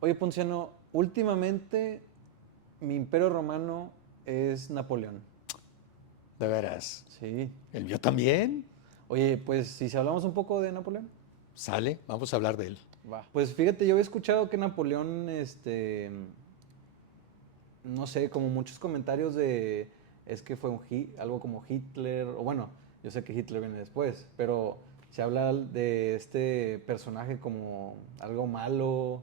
Oye, Ponciano, últimamente mi imperio romano es Napoleón. De veras. Sí. El mío también. Oye, pues si hablamos un poco de Napoleón. Sale, vamos a hablar de él. Va. Pues fíjate, yo había escuchado que Napoleón, no sé, como muchos comentarios de, es que fue algo como Hitler, o bueno, yo sé que Hitler viene después, pero se habla de este personaje como algo malo,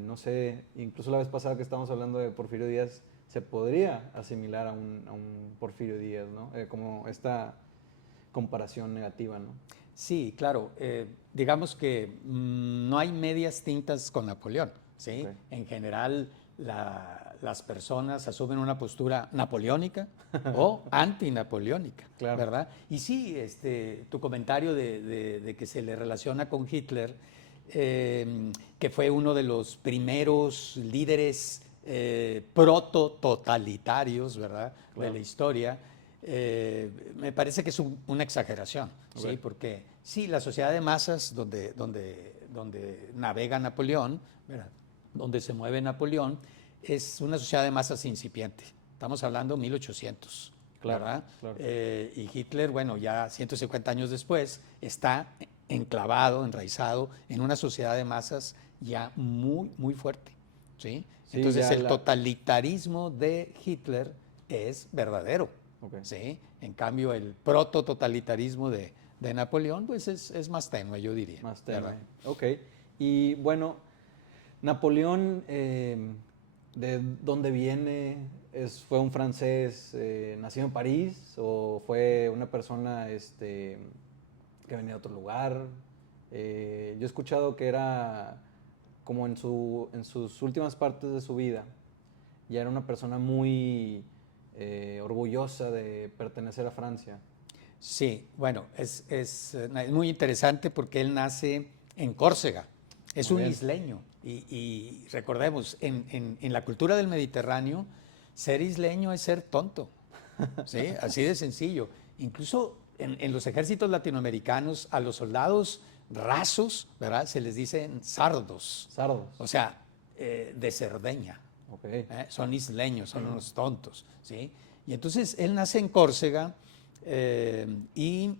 no sé, incluso la vez pasada que estábamos hablando de Porfirio Díaz, se podría asimilar a un Porfirio Díaz, ¿no? Como esta comparación negativa, ¿no? Sí, claro. Digamos que no hay medias tintas con Napoleón, Ok. ¿sí? En general, las personas asumen una postura napoleónica o antinapoleónica, Claro. ¿verdad? Y sí, tu comentario de que se le relaciona con Hitler, que fue uno de los primeros líderes proto-totalitarios, ¿verdad? De la Claro. historia. Me parece que es una exageración, Ok. ¿sí? Porque sí, la sociedad de masas donde navega Napoleón, ¿verdad? Donde se mueve Napoleón, es una sociedad de masas incipiente. Estamos hablando 1800, Claro, ¿verdad? claro. Y Hitler, bueno, ya 150 años después, está enclavado, enraizado en una sociedad de masas ya muy, muy fuerte, ¿sí? Sí, Entonces ya el la... totalitarismo de Hitler es verdadero, Ok. ¿sí? En cambio, el protototalitarismo de Napoleón, pues es más tenue, yo diría, Más ¿verdad? tenue. Ok. Y bueno, Napoleón, ¿de dónde viene? ¿Fue un francés nacido en París o fue una persona que venía de otro lugar? Yo he escuchado que era como en sus últimas partes de su vida, ya era una persona muy orgullosa de pertenecer a Francia. Sí, bueno, es muy interesante porque él nace en Córcega, es Muy un bien. isleño y recordemos, en la cultura del Mediterráneo, ser isleño es ser tonto, ¿sí? Así de sencillo. Incluso en los ejércitos latinoamericanos, a los soldados rasos, ¿verdad? Se les dicen sardos, o Sardos. sea, de Cerdeña. Ok. Son isleños, son unos tontos, ¿sí? Y entonces él nace en Córcega y...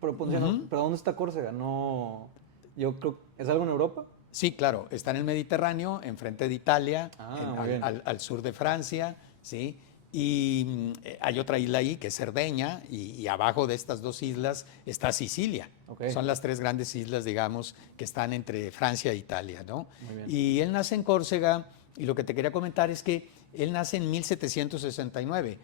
Pero, Ponciano, ujú, ¿pero dónde está Córcega? No, yo creo, ¿es algo en Europa? sí, claro, está en el Mediterráneo, enfrente de Italia, Ah, muy bien. al sur de Francia, ¿sí? Y hay otra isla ahí que es Cerdeña, y abajo de estas dos islas está Sicilia. Ok, Son las tres grandes islas, digamos, que están entre Francia e Italia, ¿no? muy bien. Y él nace en Córcega, y lo que te quería comentar es que él nace en 1769.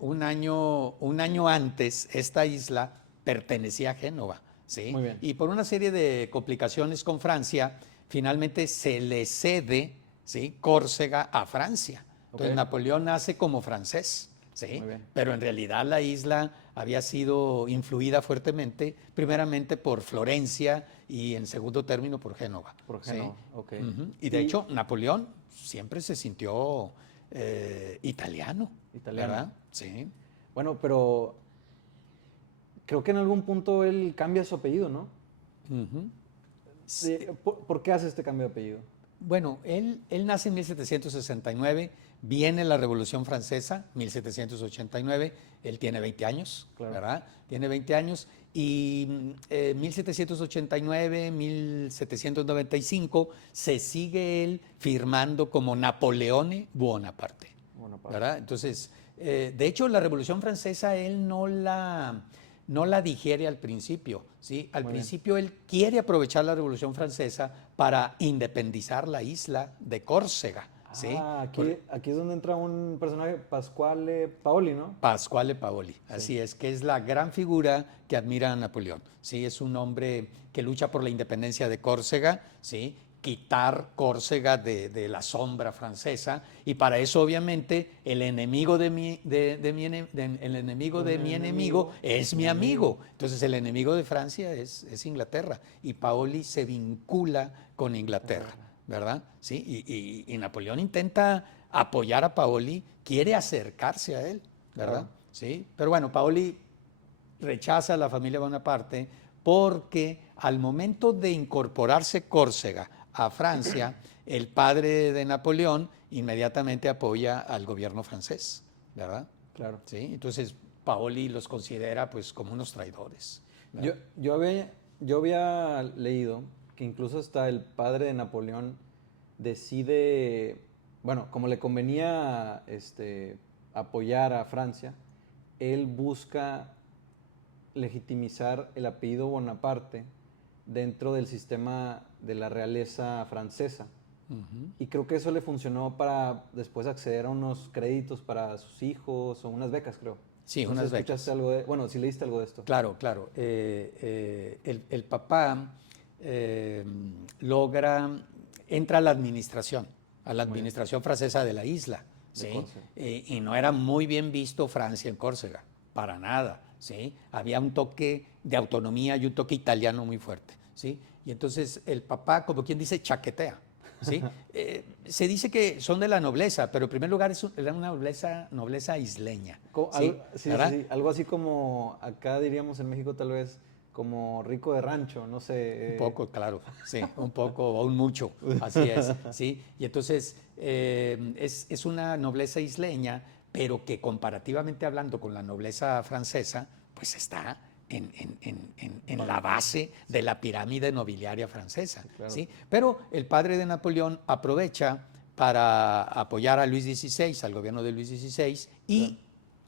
Un año antes, esta isla pertenecía a Génova. ¿Sí? Muy bien. Y por una serie de complicaciones con Francia, finalmente se le cede, ¿sí?, Córcega a Francia. Ok, Entonces Napoleón nace como francés, ¿sí? muy bien. Pero en realidad la isla había sido influida fuertemente, primeramente por Florencia y en segundo término por Génova, Por ¿sí? Génova, ok. Y de Y hecho Napoleón siempre se sintió italiano, italiano. ¿verdad? Sí. Bueno, pero creo que en algún punto él cambia su apellido, ¿no? Ujú. ¿Por qué hace este cambio de apellido? Bueno, él nace en 1769, viene la Revolución Francesa, 1789, él tiene 20 años, Claro. ¿verdad? Tiene 20 años y 1789, 1795 se sigue él firmando como Napoleone Bonaparte, Buena parte. ¿verdad? Entonces, de hecho, la Revolución Francesa él no la digiere al principio, ¿sí? Al Muy bien. principio él quiere aprovechar la Revolución Francesa para independizar la isla de Córcega, ¿sí? Ah, Por aquí es donde entra un personaje, Pasquale Paoli, ¿no? Pasquale Paoli, Sí. así es, que es la gran figura que admira a Napoleón, ¿sí? Es un hombre que lucha por la independencia de Córcega, ¿sí? Quitar Córcega de la sombra francesa, y para eso obviamente el enemigo el enemigo De de mi mi enemigo enemigo es es mi mi amigo. amigo. Entonces el enemigo de Francia es Inglaterra, y Paoli se vincula con Inglaterra, Inglaterra. ¿verdad? ¿Sí? Y Napoleón intenta apoyar a Paoli, quiere acercarse a él, ¿verdad? Claro. ¿Sí? Pero bueno, Paoli rechaza a la familia Bonaparte porque al momento de incorporarse Córcega a Francia, el padre de Napoleón inmediatamente apoya al gobierno francés, ¿verdad? Claro. ¿Sí? Entonces Paoli los considera pues como unos traidores. Yo, ¿verdad? yo había leído que incluso hasta el padre de Napoleón decide, bueno, como le convenía apoyar a Francia, él busca legitimizar el apellido Bonaparte dentro del sistema de la realeza francesa. Ujú. Y creo que eso le funcionó para después acceder a unos créditos para sus hijos o unas becas, creo. Sí, No sé si unas escuchaste becas. algo de, bueno, si leíste algo de esto. Claro, claro. El papá eh, logra, entra a la Muy bien. administración francesa de la isla, De ¿sí? Córcega. Y no era muy bien visto Francia en Córcega, para nada, ¿sí? Había un toque de autonomía y un toque italiano muy fuerte, ¿sí? Y entonces el papá, como quien dice, chaquetea, ¿sí? Se dice que son de la nobleza, pero en primer lugar era una nobleza isleña, ¿sí? Sí, sí, ¿Verdad? sí. Algo así como acá diríamos en México tal vez como rico de rancho, no Un sé. poco, claro, sí, un poco o un mucho, así es, ¿sí? Y entonces es una nobleza isleña, pero que comparativamente hablando con la nobleza francesa, pues está en la base de la pirámide nobiliaria francesa, Sí, claro. ¿sí? Pero el padre de Napoleón aprovecha para apoyar a Luis XVI, al gobierno de Luis XVI, Claro. y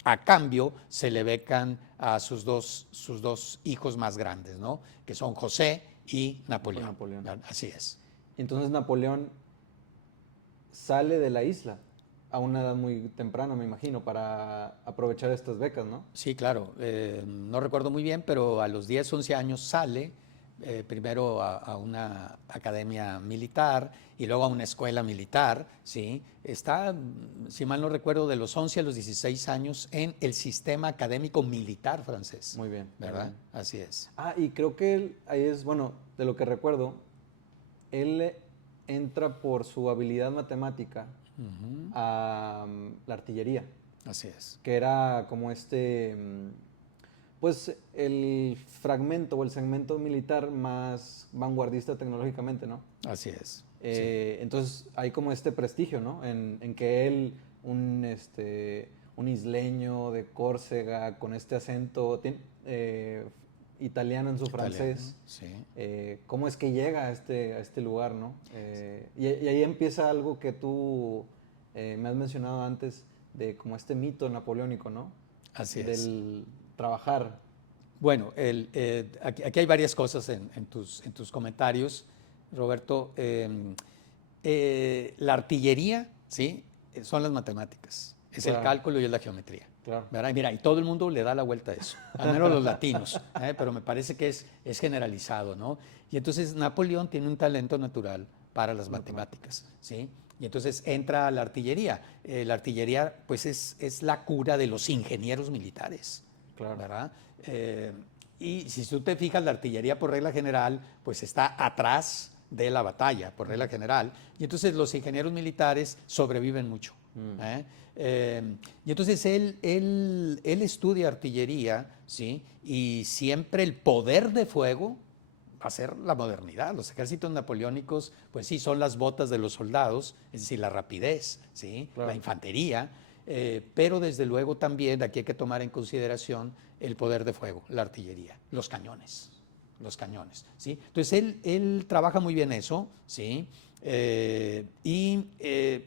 a cambio se le becan a sus dos hijos más grandes, ¿no? Que son José y Con Napoleón. Napoleón. Así es. Entonces Napoleón sale de la isla a una edad muy temprana, me imagino, para aprovechar estas becas, ¿no? Sí, claro. No recuerdo muy bien, pero a los 10, 11 años sale primero a una academia militar y luego a una escuela militar, ¿sí? Está, si mal no recuerdo, de los 11 a los 16 años en el sistema académico militar francés, Muy bien, muy ¿verdad? bien. Así es. Ah, y creo que ahí es, bueno, de lo que recuerdo, él entra por su habilidad matemática Ujú. a la artillería, Así es. que era como pues el fragmento o el segmento militar más vanguardista tecnológicamente, ¿no? Así es. Sí. Entonces hay como este prestigio, ¿no? En que él, un isleño de Córcega con este acento italiano en su Italiano, francés, sí. ¿cómo es que llega a este lugar, ¿no? Y ahí empieza algo que tú me has mencionado antes de como este mito napoleónico, ¿no? Así es. Del trabajar. Bueno, aquí hay varias cosas en tus comentarios, Roberto. La artillería, ¿sí? Son las matemáticas, es el Claro, cálculo y es la geometría. claro. ¿Verdad? Mira, y todo el mundo le da la vuelta a eso, al menos los latinos, pero me parece que es generalizado, ¿no? Y entonces Napoleón tiene un talento natural para las matemáticas, ¿sí? Y entonces entra a la artillería. La artillería, pues, es la cura de los ingenieros militares, Claro. ¿verdad? Y si tú te fijas, la artillería por regla general, pues está atrás de la batalla, por regla general. Y entonces los ingenieros militares sobreviven mucho. ¿Eh? Y entonces él estudia artillería, ¿sí? Y siempre el poder de fuego va a ser la modernidad. Los ejércitos napoleónicos, pues sí, son las botas de los soldados, es decir, la rapidez, ¿sí? Claro. La infantería, pero desde luego también aquí hay que tomar en consideración el poder de fuego, la artillería, los cañones, ¿sí? Entonces él trabaja muy bien eso, ¿sí?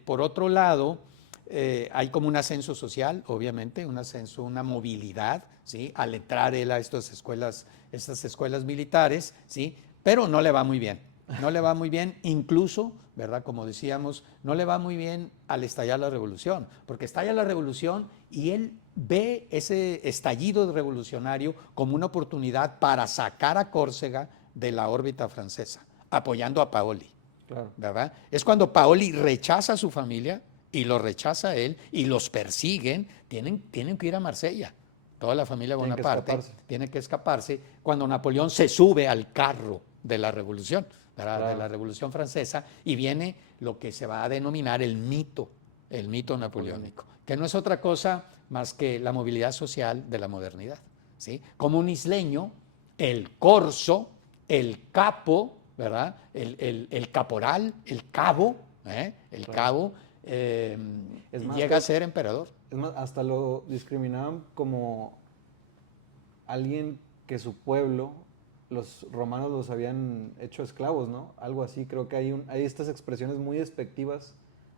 Por otro lado, hay como un ascenso social, obviamente, un ascenso, una movilidad, ¿sí? Al entrar él a estas escuelas militares, ¿sí? Pero no le va muy bien. No le va muy bien, incluso, ¿verdad? Como decíamos, no le va muy bien al estallar la revolución, porque estalla la revolución y él ve ese estallido revolucionario como una oportunidad para sacar a Córcega de la órbita francesa, apoyando a Paoli. Claro. ¿Verdad? Es cuando Paoli rechaza a su familia y lo rechaza a él y los persiguen, tienen que ir a Marsella. Toda la familia Tienen que Bonaparte escaparse. tiene que escaparse cuando Napoleón se sube al carro de la revolución, ¿verdad? Claro. De la revolución francesa, y viene lo que se va a denominar el mito napoleónico, que no es otra cosa más que la movilidad social de la modernidad, ¿sí? Como un isleño, el corso, el capo, ¿verdad? El caporal, el cabo, el Claro. cabo, Es más, llega a ser emperador. es más, hasta lo discriminaban como alguien que su pueblo, los romanos los habían hecho esclavos, ¿no? Algo así, creo que hay estas expresiones muy despectivas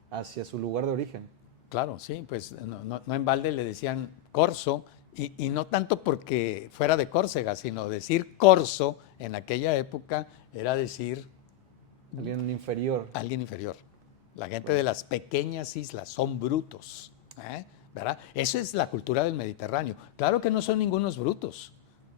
hacia su lugar de origen. Claro, sí, pues no en balde le decían corso, y no tanto porque fuera de Córcega, sino decir corso en aquella época era decir Alguien inferior. alguien inferior. La gente de las pequeñas islas son brutos, ¿verdad? Eso es la cultura del Mediterráneo. Claro que no son ningunos brutos,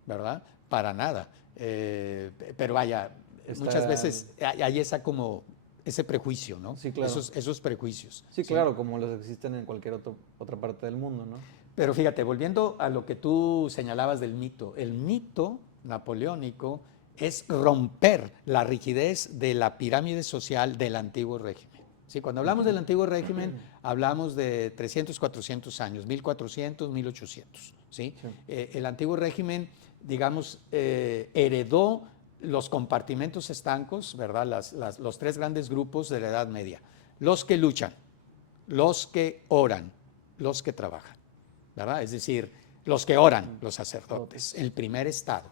¿verdad? Para nada. Pero vaya, muchas veces hay ese prejuicio, ¿no? Sí, claro. Esos prejuicios. Sí, claro, como los existen en cualquier otra parte del mundo, ¿no? Pero fíjate, volviendo a lo que tú señalabas del mito, el mito napoleónico es romper la rigidez de la pirámide social del antiguo régimen. ¿Sí? Cuando hablamos del antiguo régimen, hablamos de 300, 400 años, 1400, 1800. ¿Sí? Sí. El antiguo régimen, digamos, heredó los compartimentos estancos, ¿verdad? Los tres grandes grupos de la Edad Media. Los que luchan, los que oran, los que trabajan, ¿verdad? Es decir, los que oran, los sacerdotes, el primer estado.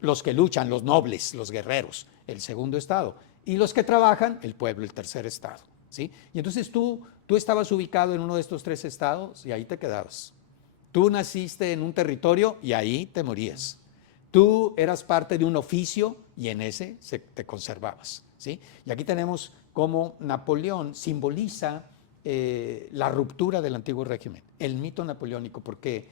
Los que luchan, los nobles, los guerreros, el segundo estado. Y los que trabajan, el pueblo, el tercer estado. ¿Sí? Y entonces tú estabas ubicado en uno de estos tres estados y ahí te quedabas. Tú naciste en un territorio y ahí te morías. Tú eras parte de un oficio y en ese te conservabas. ¿Sí? Y aquí tenemos cómo Napoleón simboliza la ruptura del antiguo régimen, el mito napoleónico, porque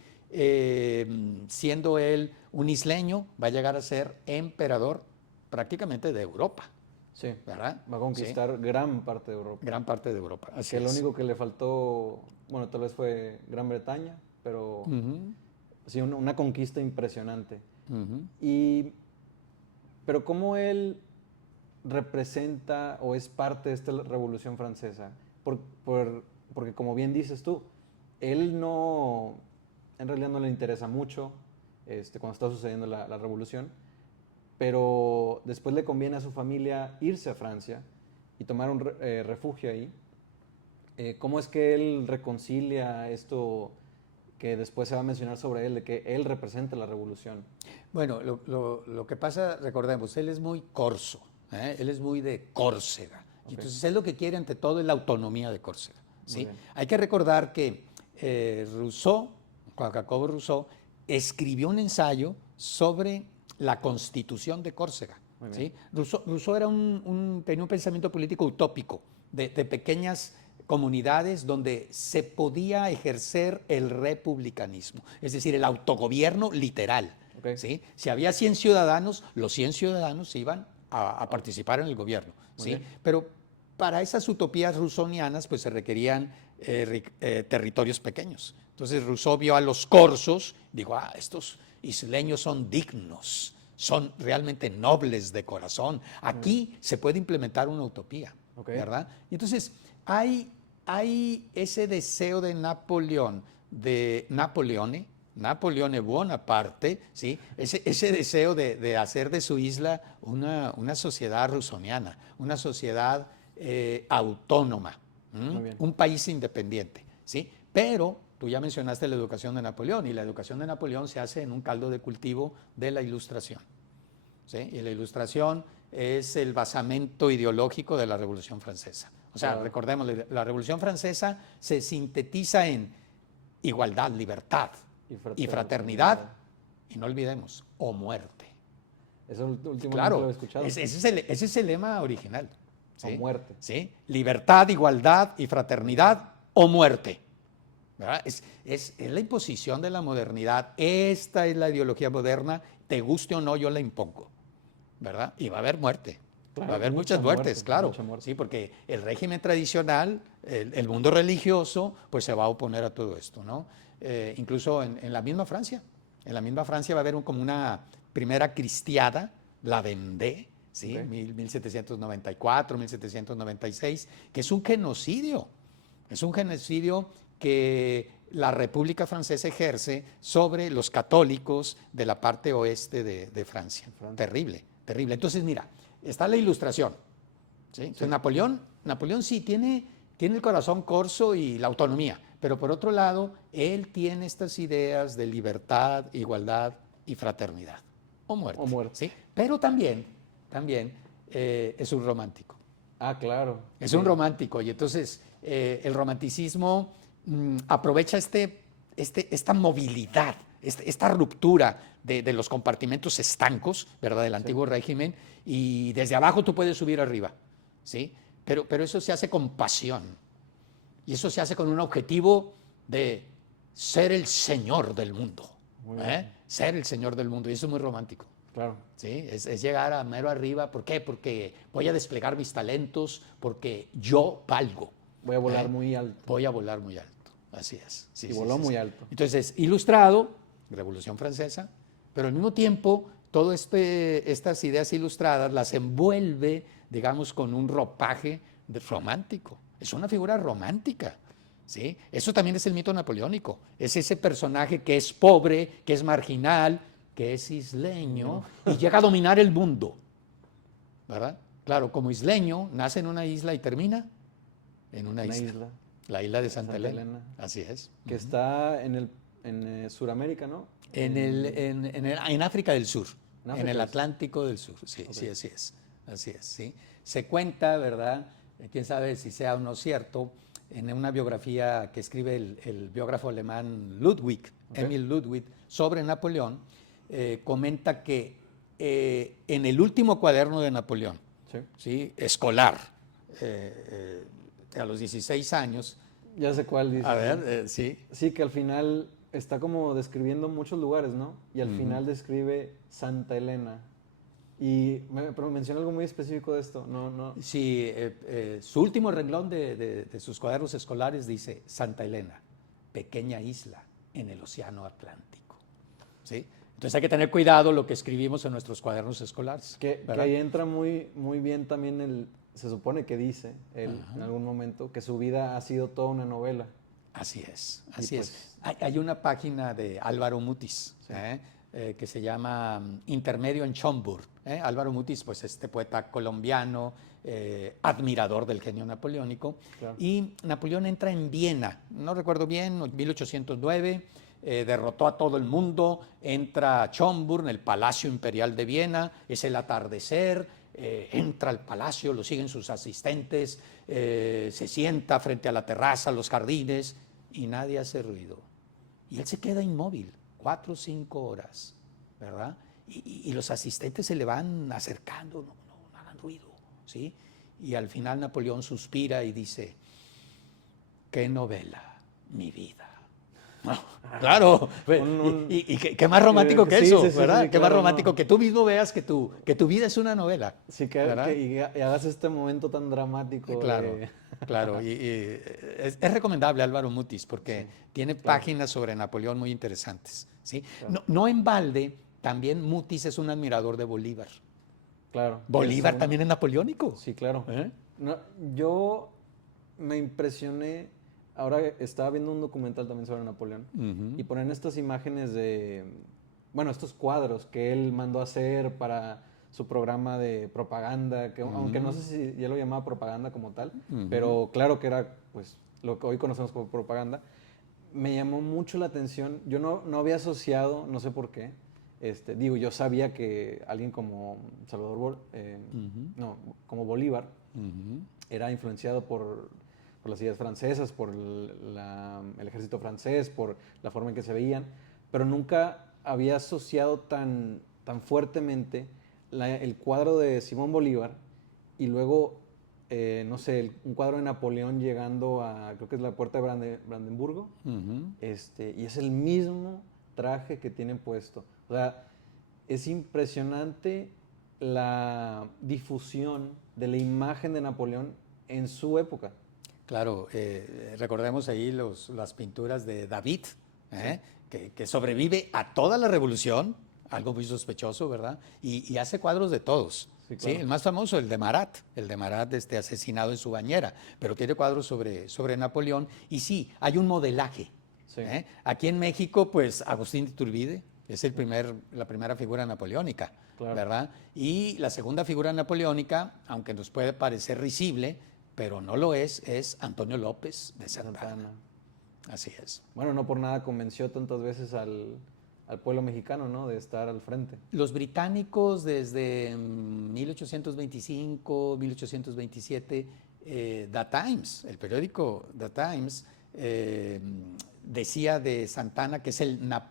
siendo él un isleño, va a llegar a ser emperador prácticamente de Europa. Sí, ¿verdad? va a conquistar gran parte de Europa. Gran parte de Europa. Así Que lo es. único que le faltó, bueno, tal vez fue Gran Bretaña, pero sí, una conquista impresionante. Pero ¿cómo él representa o es parte de esta Revolución Francesa? Porque como bien dices tú, él no, en realidad no le interesa mucho cuando está sucediendo la revolución, pero después le conviene a su familia irse a Francia y tomar un refugio ahí. ¿Cómo es que él reconcilia esto que después se va a mencionar sobre él, de que él representa la revolución? Bueno, lo que pasa, recordemos, él es muy corso, él es muy de Córcega. Okay. Entonces, él lo que quiere ante todo es la autonomía de Córcega. ¿Sí? Hay que recordar que Rousseau, Juan Jacobo Rousseau, escribió un ensayo sobre la Constitución de Córcega. ¿Sí? Rousseau era tenía un pensamiento político utópico, de pequeñas comunidades donde se podía ejercer el republicanismo, es decir, el autogobierno literal. Okay. ¿Sí? Si había 100 ciudadanos, los 100 ciudadanos iban a participar en el gobierno. ¿Sí? Pero para esas utopías rusonianas pues se requerían territorios pequeños. Entonces Rousseau vio a los corsos, dijo, estos isleños son dignos, son realmente nobles de corazón. Aquí se puede implementar una utopía, ¿verdad? Y entonces hay ese deseo de Napoleone Bonaparte, ¿sí? ese deseo de hacer de su isla una sociedad rusoniana, una sociedad autónoma, un país independiente. ¿Sí? Pero tú ya mencionaste la educación de Napoleón, y la educación de Napoleón se hace en un caldo de cultivo de la Ilustración. ¿Sí? Y la Ilustración es el basamento ideológico de la Revolución Francesa. O sea, recordemos, la Revolución Francesa se sintetiza en igualdad, libertad y fraternidad, y no olvidemos, o muerte. Eso último claro, lo he escuchado. Ese es el lema original. ¿Sí? O muerte. ¿Sí? Libertad, igualdad y fraternidad o muerte. ¿Verdad? Es la imposición de la modernidad. Esta es la ideología moderna, te guste o no, yo la impongo. ¿Verdad? Y va a haber muerte. Claro, va a haber muchas muertes, claro. Muerte. Sí, porque el régimen tradicional, el mundo religioso, pues se va a oponer a todo esto, ¿no? Incluso en la misma Francia. En la misma Francia va a haber como una primera cristiada, la Vendée, ¿sí? 1794, 1796, que es un genocidio. Es un genocidio que la República Francesa ejerce sobre los católicos de la parte oeste de Francia. Terrible, terrible. Entonces, mira, está la Ilustración. ¿Sí? Entonces, Napoleón sí tiene el corazón corso y la autonomía, pero por otro lado, él tiene estas ideas de libertad, igualdad y fraternidad, o muerte. O muerte. ¿Sí? Pero también es un romántico. Ah, claro. Es Sí. un romántico, y entonces el romanticismo aprovecha esta movilidad, esta ruptura de los compartimentos estancos, ¿verdad?, del antiguo régimen, y desde abajo tú puedes subir arriba, ¿sí? Pero eso se hace con pasión, y eso se hace con un objetivo de ser el señor del mundo, ser el señor del mundo, y eso es muy romántico. Claro. ¿Sí? Es llegar a mero arriba. ¿Por qué? Porque voy a desplegar mis talentos, porque yo valgo. Voy a volar muy alto. Voy a volar muy alto. Así es. Sí, y voló muy alto. Entonces, Ilustrado, Revolución Francesa, pero al mismo tiempo, todas estas ideas ilustradas las envuelve, digamos, con un ropaje romántico. Es una figura romántica. ¿Sí? Eso también es el mito napoleónico. Es ese personaje que es pobre, que es marginal, que es isleño y llega a dominar el mundo, ¿verdad? Claro, como isleño, nace en una isla y termina en una isla. La isla de Santa Elena. Así es. Que está en Sudamérica, ¿no? En África del Sur, en el Sur. Atlántico del Sur. Sí, Okay. sí, así es. Así es, sí. Se cuenta, ¿verdad? Quién sabe si sea o no cierto, en una biografía que escribe el biógrafo alemán Ludwig, Emil Ludwig, sobre Napoleón, comenta que en el último cuaderno de Napoleón, ¿sí? Escolar, a los 16 años. Ya sé cuál dice. A ver, sí. Sí, que al final está como describiendo muchos lugares, ¿no? Y al final describe Santa Elena. Y pero menciona algo muy específico de esto. No. Sí, su último renglón de sus cuadernos escolares dice Santa Elena, pequeña isla en el océano Atlántico. ¿Sí? Entonces hay que tener cuidado lo que escribimos en nuestros cuadernos escolares. Que ahí entra muy bien también se supone que dice él en algún momento que su vida ha sido toda una novela. Así es, así es. Hay una página de Álvaro Mutis, que se llama Intermedio en Schomburg. Álvaro Mutis, pues este poeta colombiano, admirador del genio napoleónico. Claro. Y Napoleón entra en Viena, no recuerdo bien, 1809, derrotó a todo el mundo, entra a Schomburg, en el Palacio Imperial de Viena, es el atardecer, entra al palacio, lo siguen sus asistentes, se sienta frente a la terraza, los jardines, y nadie hace ruido. Y él se queda inmóvil 4 o 5 horas, ¿verdad? Y los asistentes se le van acercando, no hagan ruido, ¿sí? Y al final Napoleón suspira y dice, qué novela, mi vida. No, claro, y qué más romántico que eso, ¿verdad? Qué más romántico que tú mismo veas que tu vida es una novela. Sí, y hagas este momento tan dramático. Claro, claro. Y es recomendable Álvaro Mutis porque tiene páginas sobre Napoleón muy interesantes. ¿Sí? Claro. No en balde, también Mutis es un admirador de Bolívar. Claro. Bolívar también es napoleónico. Sí, claro. No, yo me impresioné. Ahora estaba viendo un documental también sobre Napoleón y ponen estas imágenes estos cuadros que él mandó a hacer para su programa de propaganda, que aunque no sé si ya lo llamaba propaganda como tal, pero claro que era pues lo que hoy conocemos como propaganda. Me llamó mucho la atención. Yo no había asociado, no sé por qué, yo sabía que alguien como como Bolívar era influenciado por las ideas francesas, por el ejército francés, por la forma en que se veían, pero nunca había asociado tan fuertemente el cuadro de Simón Bolívar y luego, un cuadro de Napoleón llegando a, creo que es la puerta de Brandenburgo, y es el mismo traje que tienen puesto. O sea, es impresionante la difusión de la imagen de Napoleón en su época. Claro, recordemos ahí las pinturas de David, que sobrevive a toda la revolución, algo muy sospechoso, ¿verdad? Y hace cuadros de todos. Sí, claro. ¿Sí? El más famoso, el de Marat asesinado en su bañera, pero tiene cuadros sobre Napoleón. Y sí, hay un modelaje. Sí. Aquí en México, pues Agustín de Iturbide, Es la primera figura napoleónica, Claro. ¿verdad? Y la segunda figura napoleónica, aunque nos puede parecer risible, pero no lo es Antonio López de Santa Anna. Así es. Bueno, no por nada convenció tantas veces al pueblo mexicano, ¿no? De estar al frente. Los británicos desde 1825, 1827, The Times, el periódico The Times, decía de Santa Anna que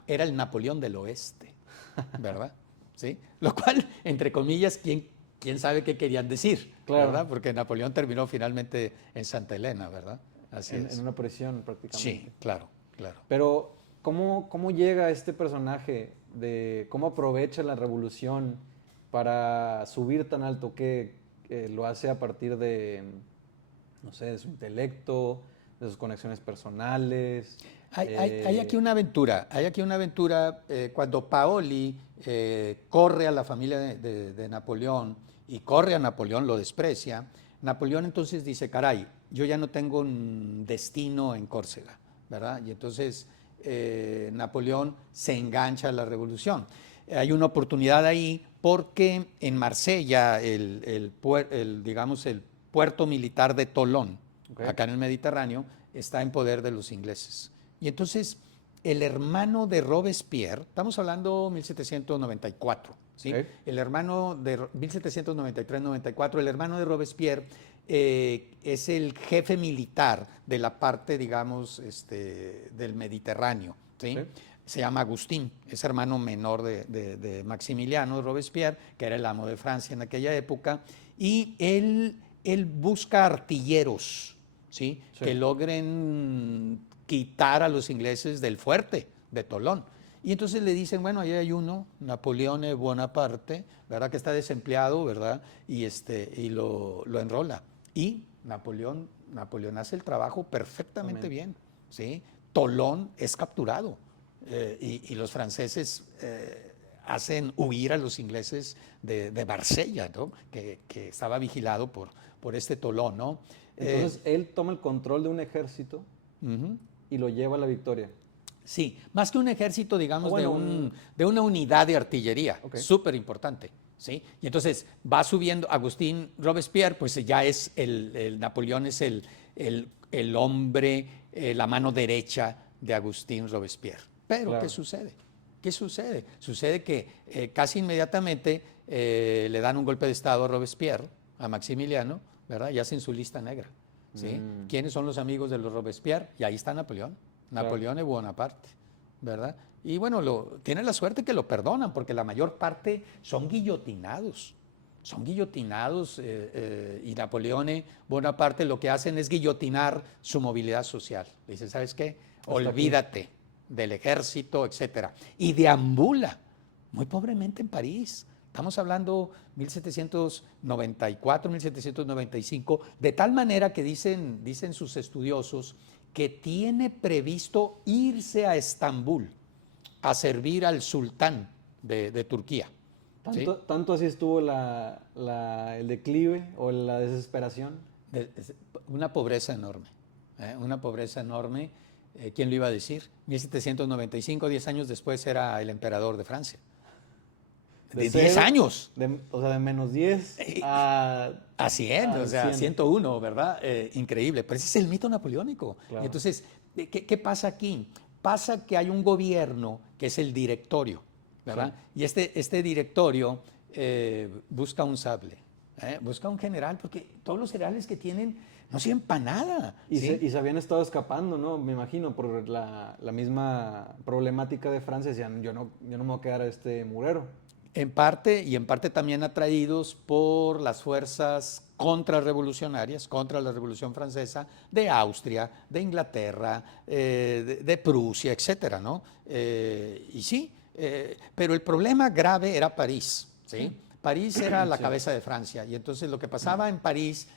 era el Napoleón del Oeste, ¿verdad? ¿Sí? Lo cual, entre comillas, ¿quién sabe qué querían decir? Claro. ¿Verdad? Porque Napoleón terminó finalmente en Santa Elena, ¿verdad? Así es. En una prisión prácticamente. Sí, claro, claro. Pero, ¿cómo llega este personaje? ¿Cómo aprovecha la revolución para subir tan alto? ¿Qué lo hace a partir de, no sé, de su intelecto, de sus conexiones personales? Hay aquí una aventura, cuando Paoli corre a la familia de Napoleón y corre a Napoleón, lo desprecia. Napoleón entonces dice, caray, yo ya no tengo un destino en Córcega, ¿verdad? Y entonces Napoleón se engancha a la revolución. Hay una oportunidad ahí porque en Marsella, digamos, el puerto militar de Tolón, Okay. acá en el Mediterráneo, está en poder de los ingleses. Y entonces el hermano de Robespierre, estamos hablando 1794, ¿sí? Okay. El hermano de 1793-94, el hermano de Robespierre es el jefe militar de la parte, digamos, del Mediterráneo, ¿sí? Okay. Se llama Agustín, es hermano menor de Maximiliano de Robespierre, que era el amo de Francia en aquella época, y él busca artilleros, ¿sí? Sí. Que logren quitar a los ingleses del fuerte de Tolón. Y entonces le dicen, bueno, ahí hay uno, Napoleón Bonaparte, ¿verdad? Que está desempleado, ¿verdad? Y lo enrola. Y Napoleón hace el trabajo perfectamente bien, ¿sí? Tolón es capturado y los franceses hacen huir a los ingleses de Marsella, ¿no? Que estaba vigilado por este Tolón, ¿no? Entonces él toma el control de un ejército y lo lleva a la victoria. Sí, más que un ejército, digamos, de una unidad de artillería, okay. Súper importante, ¿sí? Y entonces va subiendo, Agustín Robespierre, pues ya es Napoleón es el hombre, la mano derecha de Agustín Robespierre. Pero, claro. ¿Qué sucede? ¿Qué sucede? Sucede que casi inmediatamente le dan un golpe de estado a Robespierre, a Maximiliano, ¿verdad? Y hacen su lista negra, ¿sí? ¿Quiénes son los amigos de los Robespierre? Y ahí está Napoleón. Napoleón y Bonaparte, ¿verdad? Y bueno, tiene la suerte que lo perdonan, porque la mayor parte son guillotinados. Son guillotinados y Napoleón y Bonaparte lo que hacen es guillotinar su movilidad social. Dicen, ¿sabes qué? Olvídate del ejército, etcétera. Y deambula muy pobremente en París. Estamos hablando 1794, 1795, de tal manera que dicen sus estudiosos que tiene previsto irse a Estambul a servir al sultán de Turquía. ¿Tanto así estuvo el declive o la desesperación? Una pobreza enorme, una pobreza enorme. ¿Quién lo iba a decir? 1795, 10 años después, era el emperador de Francia. De 10 años. O sea, de menos 10 a 100, o sea, 101, ¿verdad? Increíble. Pero ese es el mito napoleónico. Claro. Entonces, ¿qué pasa aquí? Pasa que hay un gobierno que es el directorio, ¿verdad? Sí. Y este directorio busca un sable, busca un general, porque todos los generales que tienen no sirven para nada. Y, ¿sí? Se habían estado escapando, ¿no? Me imagino, por la misma problemática de Francia. Decían, yo no me voy a quedar a este murero. En parte también atraídos por las fuerzas contrarrevolucionarias, contra la Revolución Francesa, de Austria, de Inglaterra, de Prusia, etcétera, ¿no? Y sí, pero el problema grave era París, ¿sí? París era la cabeza de Francia, y entonces lo que pasaba en París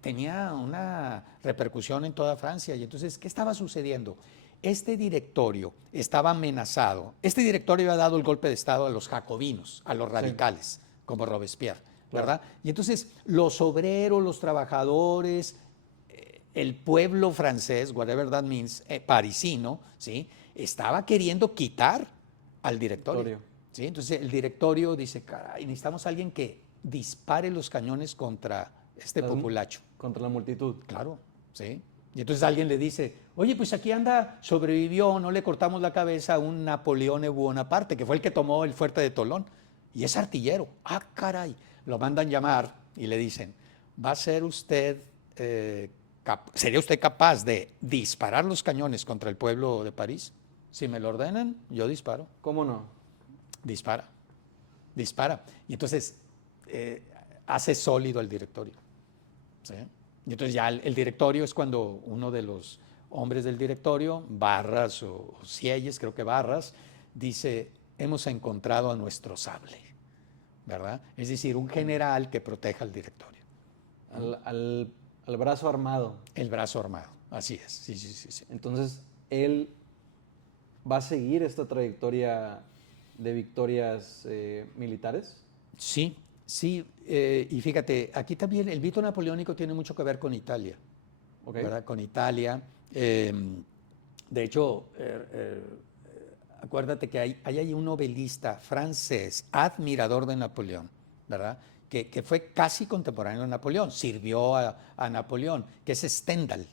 tenía una repercusión en toda Francia. Y entonces, ¿qué estaba sucediendo? Este directorio estaba amenazado. Este directorio había dado el golpe de estado a los jacobinos, a los radicales, como Robespierre, ¿verdad? Claro. Y entonces los obreros, los trabajadores, el pueblo francés, whatever that means, parisino, ¿sí? Estaba queriendo quitar al directorio. ¿Sí? Entonces el directorio dice, caray, necesitamos a alguien que dispare los cañones contra este populacho. Contra la multitud. Claro, ¿sí? Y entonces alguien le dice, oye, pues aquí anda, sobrevivió, no le cortamos la cabeza a un Napoleón Bonaparte, que fue el que tomó el fuerte de Tolón, y es artillero. Ah, caray, lo mandan llamar y le dicen, ¿va a ser usted, sería usted capaz de disparar los cañones contra el pueblo de París? Si me lo ordenan, yo disparo. ¿Cómo no? Dispara. Y entonces hace sólido el directorio. ¿Sí? Y entonces ya el directorio es cuando uno de los hombres del directorio, Barras o Sieyes, creo que Barras, dice, hemos encontrado a nuestro sable, ¿verdad? Es decir, un general que proteja al directorio. Al brazo armado. El brazo armado, así es. Sí. Entonces, él va a seguir esta trayectoria de victorias militares. Sí, y fíjate, aquí también el mito napoleónico tiene mucho que ver con Italia, ¿verdad? Con Italia. De hecho, acuérdate que hay un novelista francés, admirador de Napoleón, ¿verdad? Que fue casi contemporáneo de Napoleón, sirvió a Napoleón, que es Stendhal.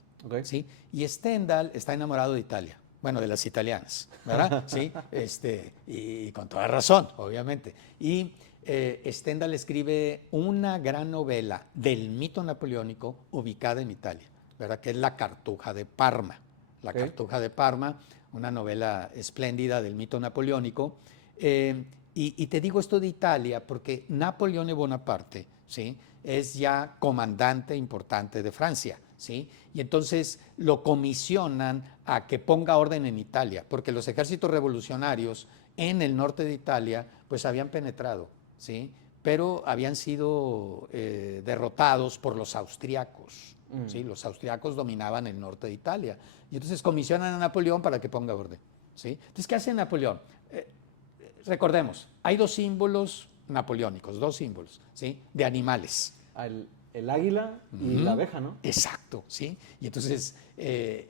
¿Sí? Y Stendhal está enamorado de Italia. Bueno, de las italianas, ¿verdad? Sí, y con toda razón, obviamente. Y Stendhal escribe una gran novela del mito napoleónico ubicada en Italia, ¿verdad? Que es La Cartuja de Parma. La Cartuja de Parma, una novela espléndida del mito napoleónico. Y te digo esto de Italia porque Napoleón Bonaparte, ¿sí? Es ya comandante importante de Francia. ¿Sí? Y entonces lo comisionan a que ponga orden en Italia, porque los ejércitos revolucionarios en el norte de Italia pues habían penetrado, ¿sí? Pero habían sido derrotados por los austriacos. ¿Sí? Los austriacos dominaban el norte de Italia. Y entonces comisionan a Napoleón para que ponga orden. ¿Sí? Entonces, ¿qué hace Napoleón? Recordemos, hay dos símbolos napoleónicos, ¿sí? De animales. El águila y la abeja, ¿no? Exacto, ¿sí? Y entonces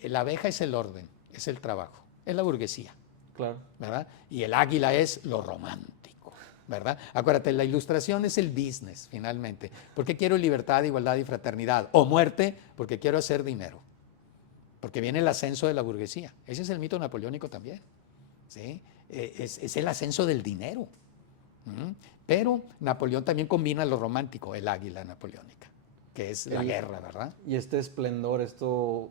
la abeja es el orden, es el trabajo, es la burguesía. Claro. ¿Verdad? Y el águila es lo romántico, ¿verdad? Acuérdate, la ilustración es el business, finalmente. Porque quiero libertad, igualdad y fraternidad. O muerte, porque quiero hacer dinero. Porque viene el ascenso de la burguesía. Ese es el mito napoleónico también, ¿sí? Es el ascenso del dinero. Pero Napoleón también combina lo romántico, el águila napoleónica, que es la guerra, ¿verdad? Y este esplendor,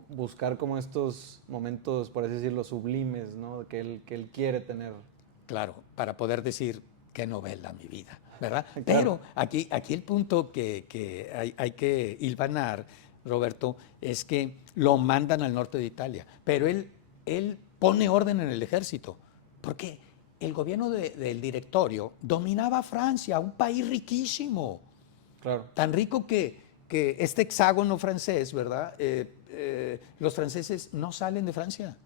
buscar como estos momentos, por así decirlo, sublimes, ¿no? Que él quiere tener. Claro, para poder decir, qué novela mi vida, ¿verdad? Claro. Pero aquí el punto que hay que hilvanar, Roberto, es que lo mandan al norte de Italia, pero él pone orden en el ejército, porque el gobierno del directorio dominaba Francia, un país riquísimo. Claro. Tan rico que este hexágono francés, ¿verdad? Los franceses no salen de Francia.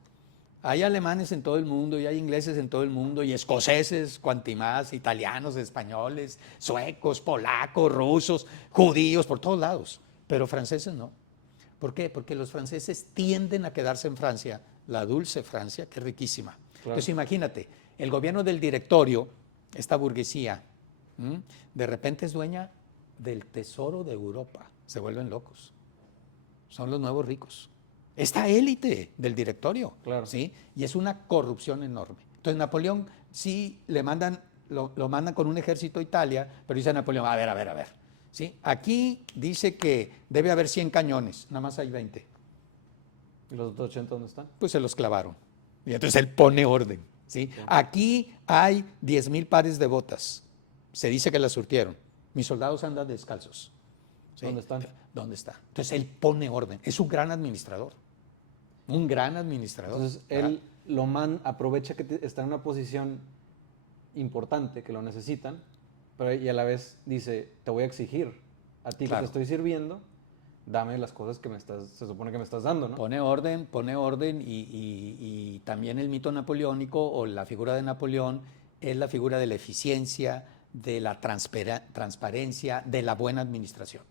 Hay alemanes en todo el mundo, y hay ingleses en todo el mundo, y escoceses, cuanti más, italianos, españoles, suecos, polacos, rusos, judíos, por todos lados. Pero franceses no. ¿Por qué? Porque los franceses tienden a quedarse en Francia, la dulce Francia, que es riquísima. Claro. Entonces imagínate, el gobierno del directorio, esta burguesía, de repente es dueña del tesoro de Europa. Se vuelven locos. Son los nuevos ricos. Esta élite del directorio. Claro. ¿Sí? Y es una corrupción enorme. Entonces Napoleón sí lo mandan con un ejército a Italia, pero dice Napoleón, a ver. ¿Sí? Aquí dice que debe haber 100 cañones, nada más hay 20. ¿Y los otros 80 dónde están? Pues se los clavaron. Y entonces él pone orden. ¿Sí? Sí. Aquí hay 10,000 pares de botas. Se dice que las surtieron. Mis soldados andan descalzos. ¿Sí? ¿Dónde están? ¿Dónde está? Entonces él pone orden. Es un gran administrador. Un gran administrador. Entonces él aprovecha que está en una posición importante, que lo necesitan, pero y a la vez dice, te voy a exigir a ti, claro, que te estoy sirviendo, dame las cosas que se supone que me estás dando, ¿no? Pone orden y también el mito napoleónico o la figura de Napoleón es la figura de la eficiencia, de la transparencia, de la buena administración.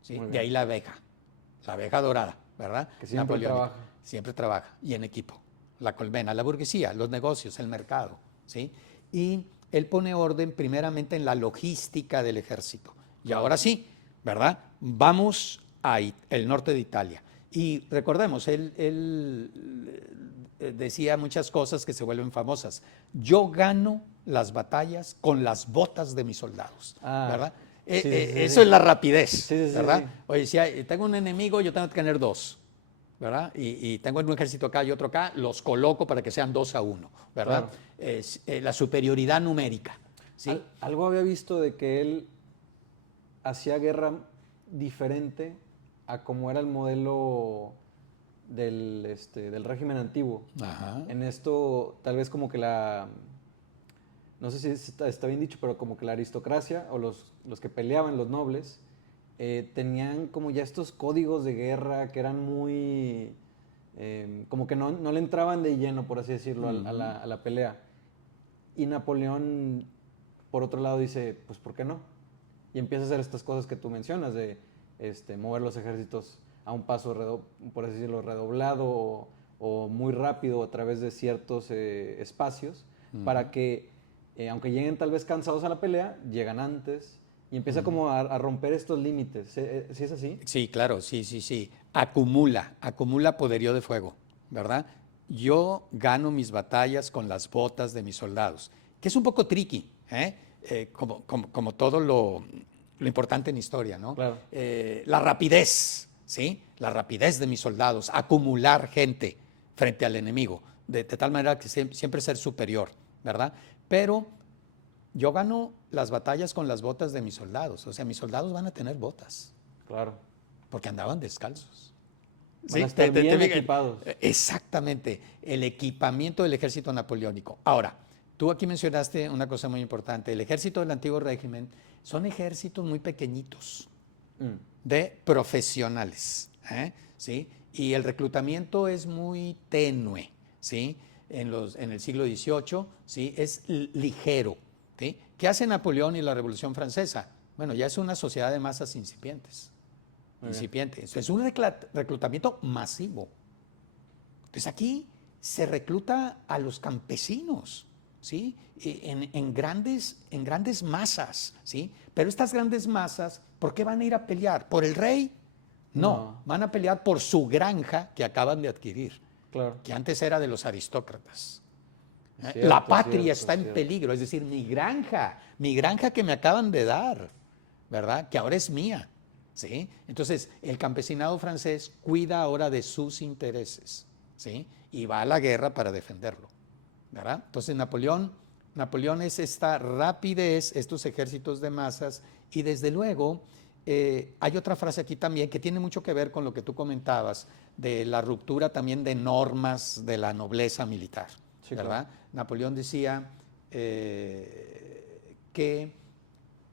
¿Sí? De ahí la abeja dorada, ¿verdad? Que siempre trabaja. Siempre trabaja, y en equipo. La colmena, la burguesía, los negocios, el mercado, ¿sí? Y él pone orden primeramente en la logística del ejército. Y ahora sí, ¿verdad? Vamos al norte de Italia. Y recordemos, él decía muchas cosas que se vuelven famosas. Yo gano las batallas con las botas de mis soldados, ¿verdad? Eso es la rapidez, ¿verdad? Oye, si tengo un enemigo, yo tengo que tener dos, ¿verdad? Y tengo un ejército acá y otro acá, los coloco para que sean 2-1, ¿verdad? Claro. La superioridad numérica, ¿sí? Algo había visto de que él hacía guerra diferente a como era el modelo del régimen antiguo. Ajá. En esto, tal vez como que no sé si está bien dicho, pero como que la aristocracia o los que peleaban, los nobles, tenían como ya estos códigos de guerra que eran muy, como que no le entraban de lleno, por así decirlo, a la pelea. Y Napoleón, por otro lado, dice, pues ¿por qué no? Y empieza a hacer estas cosas que tú mencionas, de mover los ejércitos a un paso, por así decirlo, redoblado o muy rápido a través de ciertos espacios, para que, aunque lleguen tal vez cansados a la pelea, llegan antes y empieza como a romper estos límites. ¿Sí es así? Sí, claro, sí. Acumula poderío de fuego, ¿verdad? Yo gano mis batallas con las botas de mis soldados, que es un poco tricky, como todo lo importante en historia, ¿no? Claro. La rapidez, ¿sí? La rapidez de mis soldados, acumular gente frente al enemigo, de tal manera que siempre ser superior, ¿verdad? Pero yo gano las batallas con las botas de mis soldados, o sea, mis soldados van a tener botas. Claro. Porque andaban descalzos. Van a estar bien equipados. Exactamente, el equipamiento del ejército napoleónico. Ahora, tú aquí mencionaste una cosa muy importante. El ejército del antiguo régimen son ejércitos muy pequeñitos, de profesionales, ¿sí? Y el reclutamiento es muy tenue, ¿sí? En el siglo XVIII, ¿sí? Es ligero, ¿sí? ¿Qué hace Napoleón y la Revolución Francesa? Bueno, ya es una sociedad de masas incipientes. Es un reclutamiento masivo. Entonces aquí se recluta a los campesinos, ¿sí? En grandes masas, ¿sí? Pero estas grandes masas, ¿por qué van a ir a pelear? ¿Por el rey? No, van a pelear por su granja que acaban de adquirir, claro, que antes era de los aristócratas. Cierto, la patria está en peligro, es decir, mi granja que me acaban de dar, ¿verdad? Que ahora es mía. ¿Sí? Entonces, el campesinado francés cuida ahora de sus intereses, ¿sí? Y va a la guerra para defenderlo, ¿verdad? Entonces, Napoleón es esta rapidez, estos ejércitos de masas, y desde luego, hay otra frase aquí también que tiene mucho que ver con lo que tú comentabas, de la ruptura también de normas de la nobleza militar, sí, ¿verdad? Claro. Napoleón decía que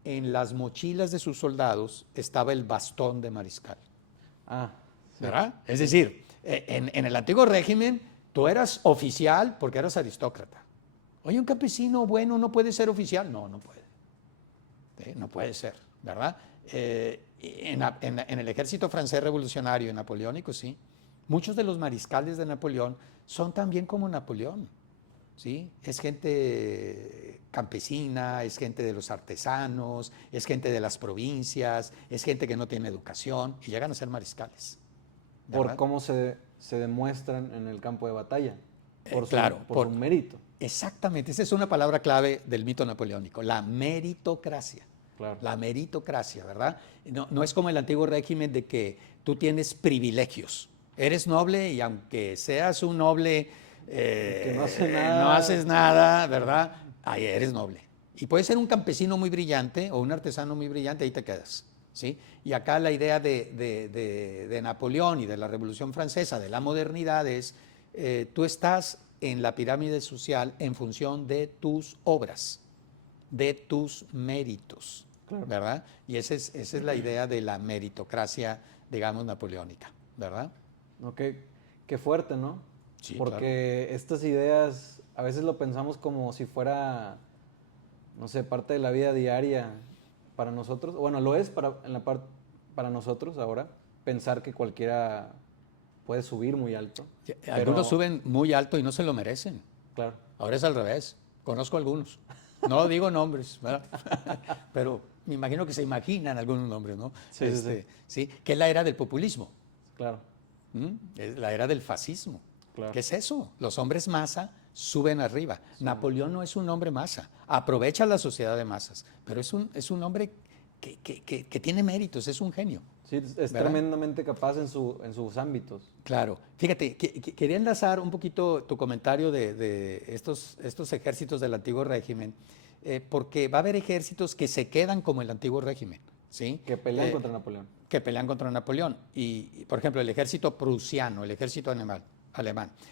en las mochilas de sus soldados estaba el bastón de mariscal. Sí. ¿Verdad? Es decir, en el antiguo régimen tú eras oficial porque eras aristócrata. Oye, un campesino bueno no puede ser oficial. No puede. No puede ser, ¿verdad? En el ejército francés revolucionario y napoleónico, sí. Muchos de los mariscales de Napoleón son también como Napoleón. ¿Sí? Es gente campesina, es gente de los artesanos, es gente de las provincias, es gente que no tiene educación y llegan a ser mariscales. ¿Verdad? Por cómo se demuestran en el campo de batalla, por su mérito. Exactamente, esa es una palabra clave del mito napoleónico, la meritocracia. Claro. La meritocracia, ¿verdad? No es como el antiguo régimen de que tú tienes privilegios. Eres noble y aunque seas un noble que no hace nada. No haces nada, ¿verdad? Ahí eres noble. Y puedes ser un campesino muy brillante o un artesano muy brillante, ahí te quedas, ¿sí? Y acá la idea de Napoleón y de la Revolución Francesa, de la modernidad, es tú estás en la pirámide social en función de tus obras, de tus méritos, claro, ¿verdad? Y esa es la idea de la meritocracia, digamos, napoleónica, ¿verdad? Ok, qué fuerte, ¿no? Sí, porque claro, estas ideas a veces lo pensamos como si fuera, no sé, parte de la vida diaria para nosotros. Bueno, lo es para nosotros ahora, pensar que cualquiera puede subir muy alto. Algunos suben muy alto y no se lo merecen. Claro. Ahora es al revés. Conozco algunos. No digo nombres, ¿verdad? Pero me imagino que se imaginan algunos nombres, ¿no? Sí, sí, sí. Sí, que es la era del populismo. Claro, Es la era del fascismo. claro. ¿Qué es eso? Los hombres masa suben arriba. Napoleón no es un hombre masa, aprovecha la sociedad de masas, pero es un hombre que tiene méritos, es un genio. Sí, es ¿Verdad? tremendamente capaz en sus ámbitos. Claro. Fíjate, quería enlazar un poquito tu comentario de estos ejércitos del antiguo régimen, porque va a haber ejércitos que se quedan como el antiguo régimen, ¿sí? Que pelean contra Napoleón. Que pelean contra Napoleón. Y, por ejemplo, el ejército prusiano, el ejército alemán.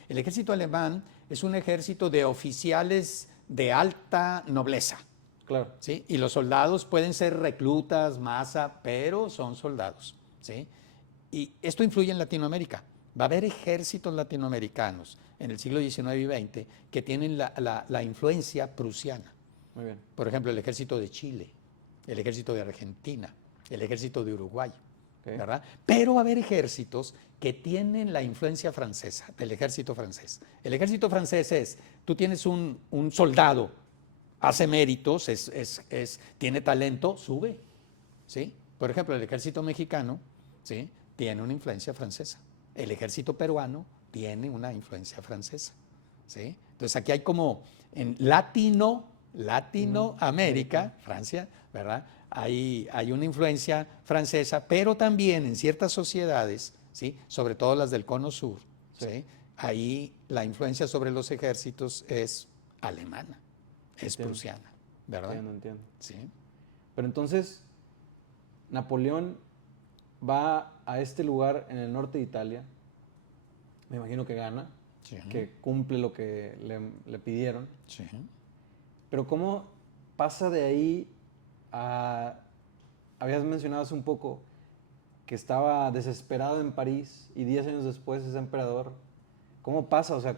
El ejército alemán es un ejército de oficiales de alta nobleza. Claro. ¿Sí? Y los soldados pueden ser reclutas, masa, pero son soldados. ¿Sí? Y esto influye en Latinoamérica. Va a haber ejércitos latinoamericanos en el siglo XIX y XX que tienen la influencia prusiana. Muy bien. Por ejemplo, el ejército de Chile, el ejército de Argentina, el ejército de Uruguay. Okay. ¿Verdad? Pero va a haber ejércitos que tienen la influencia francesa, del ejército francés. El ejército francés es, tú tienes un soldado, hace méritos, tiene talento, sube. ¿Sí? Por ejemplo, el ejército mexicano, ¿sí?, tiene una influencia francesa. El ejército peruano tiene una influencia francesa. ¿Sí? Entonces aquí hay como en Latinoamérica, Francia, ¿verdad? Hay una influencia francesa, pero también en ciertas sociedades, ¿sí?, sobre todo las del Cono Sur, ¿sí?, ahí la influencia sobre los ejércitos es alemana, es prusiana, ¿verdad? Entiendo. Sí. Pero entonces, Napoleón va a este lugar en el norte de Italia, me imagino que gana, Sí. que cumple lo que le pidieron, Sí. pero ¿cómo pasa de ahí a... Habías mencionado hace un poco que estaba desesperado en París y 10 años después es emperador. ¿Cómo pasa? O sea,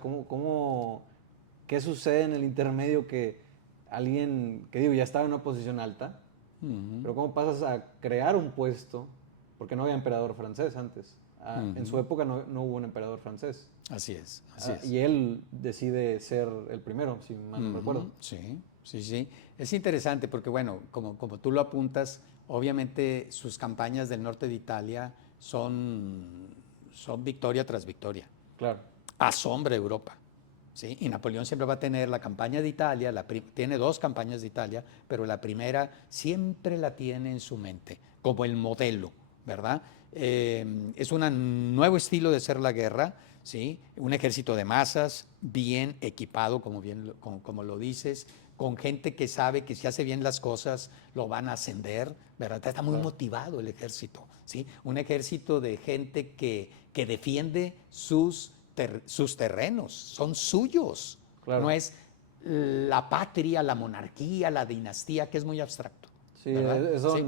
¿qué sucede en el intermedio que alguien, que digo, ya estaba en una posición alta, pero cómo pasas a crear un puesto? Porque no había emperador francés antes. En su época no hubo un emperador francés. Así es, así es. Y él decide ser el primero, si mal no recuerdo. Sí, sí, sí. Es interesante porque, bueno, como tú lo apuntas, obviamente sus campañas del norte de Italia son victoria tras victoria. Claro. Asombra a Europa. ¿Sí? Y Napoleón siempre va a tener la campaña de Italia, tiene 2 campañas de Italia, pero la primera siempre la tiene en su mente, como el modelo, ¿verdad? Es un nuevo estilo de hacer la guerra, ¿sí? Un ejército de masas, bien equipado, como lo dices, con gente que sabe que si hace bien las cosas lo van a ascender, ¿verdad? Está muy motivado el ejército, ¿sí? Un ejército de gente que defiende sus terrenos, son suyos. Claro. No es la patria, la monarquía, la dinastía, que es muy abstracto. Sí, ¿verdad? eso Sí.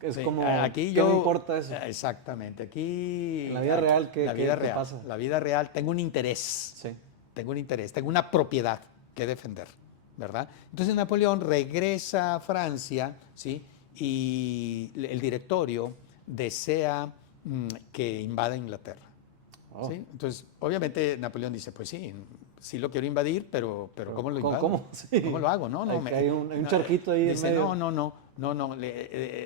es Sí. como, Aquí ¿qué me importa eso? Exactamente. Aquí. En la vida real, ¿qué ¿qué pasa? La vida real, tengo un interés. Sí. Tengo un interés, tengo una propiedad que defender, ¿verdad? Entonces Napoleón regresa a Francia, ¿sí? Y el directorio desea que invada Inglaterra. Oh. ¿Sí? Entonces, obviamente Napoleón dice, pues sí, sí lo quiero invadir, pero ¿cómo lo invado? ¿Cómo? Sí. ¿Cómo lo hago? No, Hay un charquito ahí dice, en medio. no.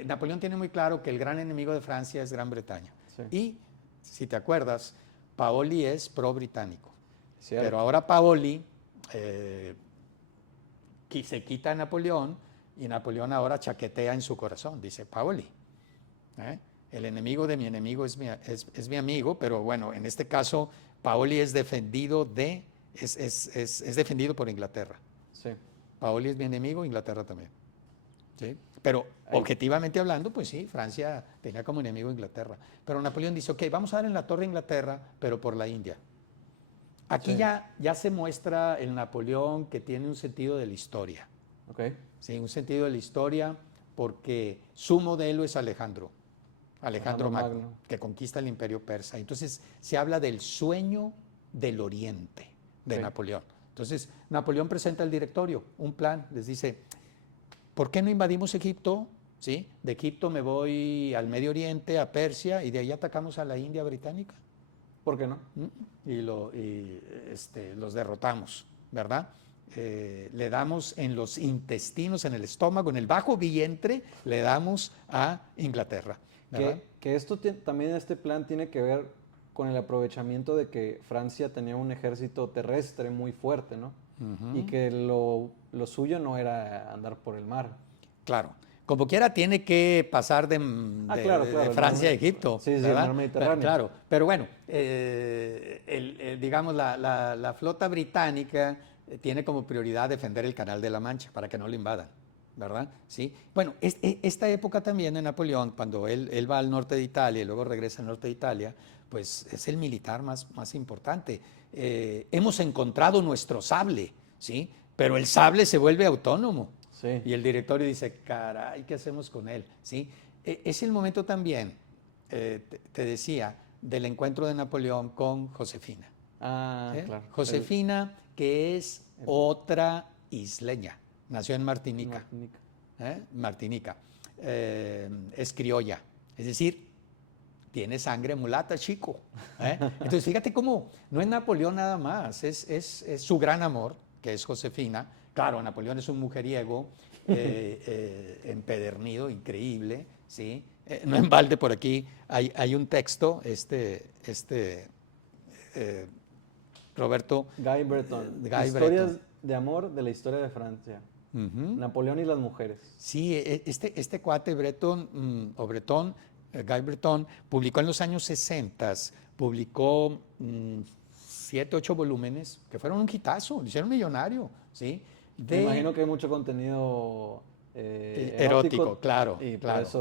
Napoleón tiene muy claro que el gran enemigo de Francia es Gran Bretaña. Sí. Y, si te acuerdas, Paoli es pro-británico. Cierto. Pero ahora Paoli se quita a Napoleón y Napoleón ahora chaquetea en su corazón, dice Paoli. El enemigo de mi enemigo es mi amigo, pero bueno, en este caso Paoli es defendido es defendido por Inglaterra. Sí. Paoli es mi enemigo, Inglaterra también. ¿Sí? Pero objetivamente hablando, pues sí, Francia tenía como enemigo a Inglaterra. Pero Napoleón dice, ok, vamos a dar en la torre a Inglaterra, pero por la India. Aquí Sí. ya se muestra el Napoleón que tiene un sentido de la historia. Ok. Sí, un sentido de la historia porque su modelo es Alejandro Magno, que conquista el imperio persa. Entonces se habla del sueño del oriente de Napoleón. Entonces Napoleón presenta al directorio un plan, les dice, ¿por qué no invadimos Egipto? ¿Sí? De Egipto me voy al Medio Oriente, a Persia, y de ahí atacamos a la India británica. ¿Por qué no? Y los derrotamos, ¿verdad? le damos en los intestinos, en el estómago, en el bajo vientre, le damos a Inglaterra. Que esto también este plan tiene que ver con el aprovechamiento de que Francia tenía un ejército terrestre muy fuerte, ¿no? Y que lo suyo no era andar por el mar. Claro. Como quiera tiene que pasar de Claro, Francia a Egipto. Sí, ¿verdad? el mar Mediterráneo. Claro, pero bueno, digamos, la flota británica tiene como prioridad defender el Canal de la Mancha para que no lo invadan, ¿verdad? ¿Sí? Bueno, esta época también de Napoleón, cuando él va al norte de Italia y luego regresa al norte de Italia, pues es el militar más importante. Hemos encontrado nuestro sable, ¿sí? Pero el sable se vuelve autónomo. Sí. Y el directorio dice, caray, ¿qué hacemos con él? ¿Sí? Es el momento también, te decía, del encuentro de Napoleón con Josefina. ¿Sí? Claro. Josefina, que es otra isleña, nació en Martinica. Martinica. Es criolla, es decir, tiene sangre mulata, chico. Entonces, fíjate cómo no es Napoleón nada más, es su gran amor, que es Josefina. Claro, Napoleón es un mujeriego empedernido, increíble, ¿sí? No en balde por aquí hay un texto, Roberto. Guy Breton. Historias de amor de la historia de Francia. Napoleón y las mujeres. Sí, este cuate Breton, Guy Breton, publicó en los años 60, publicó 7, 8 volúmenes que fueron un hitazo, lo hicieron millonario, ¿sí? Me imagino que hay mucho contenido erótico, claro,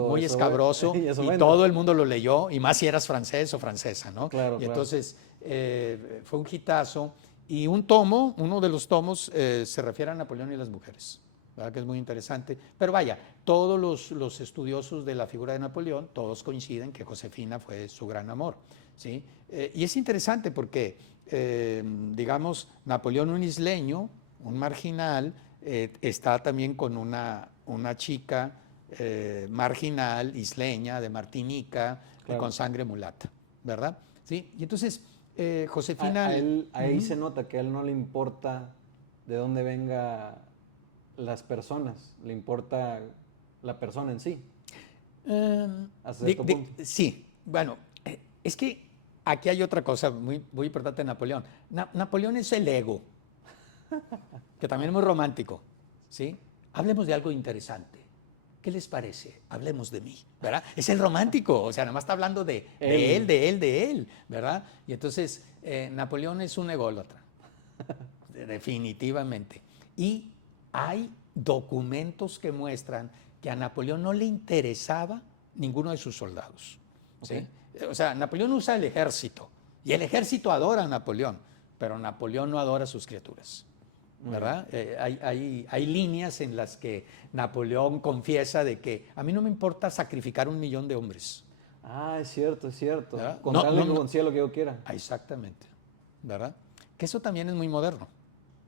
muy escabroso, y todo el mundo lo leyó, y más si eras francés o francesa, ¿no? Claro, entonces fue un hitazo, y uno de los tomos se refiere a Napoleón y las mujeres, ¿verdad? Que es muy interesante, pero vaya, todos los estudiosos de la figura de Napoleón, todos coinciden que Josefina fue su gran amor, ¿sí? Y es interesante porque, digamos, Napoleón, un isleño, un marginal, está también con una chica marginal, isleña, de Martinica, con sangre mulata, ¿verdad? ¿Sí? Y entonces, Josefina... Ahí se nota que a él no le importa de dónde venga las personas, le importa la persona en sí. Hasta cierto punto. Sí, bueno, es que aquí hay otra cosa muy, muy importante de Napoleón. Napoleón es el ego, que también es muy romántico, ¿sí? Hablemos de algo interesante. ¿Qué les parece? Hablemos de mí, ¿verdad? Es el romántico, o sea, nada más está hablando de él, ¿verdad? Y entonces, Napoleón es un ególatra, definitivamente. Y hay documentos que muestran que a Napoleón no le interesaba ninguno de sus soldados, ¿sí? O sea, Napoleón usa el ejército, y el ejército adora a Napoleón, pero Napoleón no adora a sus criaturas, ¿verdad? Hay líneas en las que Napoleón confiesa de que a mí no me importa sacrificar 1 millón de hombres. Es cierto. ¿Verdad? Con tal de que consiga lo que yo quiera. Exactamente, ¿verdad? Que eso también es muy moderno.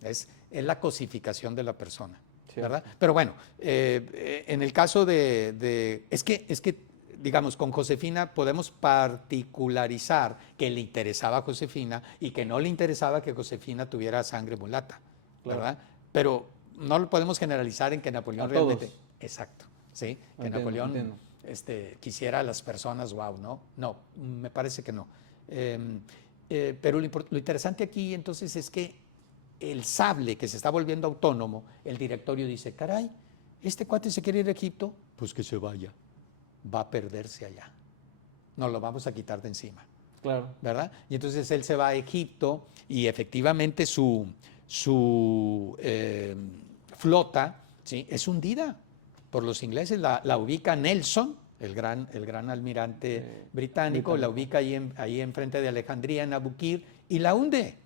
Es la cosificación de la persona, ¿verdad? Pero bueno, en el caso es que, digamos, con Josefina podemos particularizar que le interesaba a Josefina y que no le interesaba que Josefina tuviera sangre mulata, ¿verdad? Pero no lo podemos generalizar en que Napoleón realmente... Exacto, ¿sí? Que Napoleón quisiera a las personas, wow, ¿no? No, me parece que no. Pero lo interesante aquí entonces es que el sable que se está volviendo autónomo, el directorio dice, caray, este cuate se quiere ir a Egipto, pues que se vaya, va a perderse allá, nos lo vamos a quitar de encima. Claro. ¿Verdad? Y entonces él se va a Egipto y efectivamente su flota, ¿sí?, es hundida por los ingleses, la ubica Nelson, el gran almirante británico, la ubica ahí enfrente de Alejandría, en Abukir, y la hunde.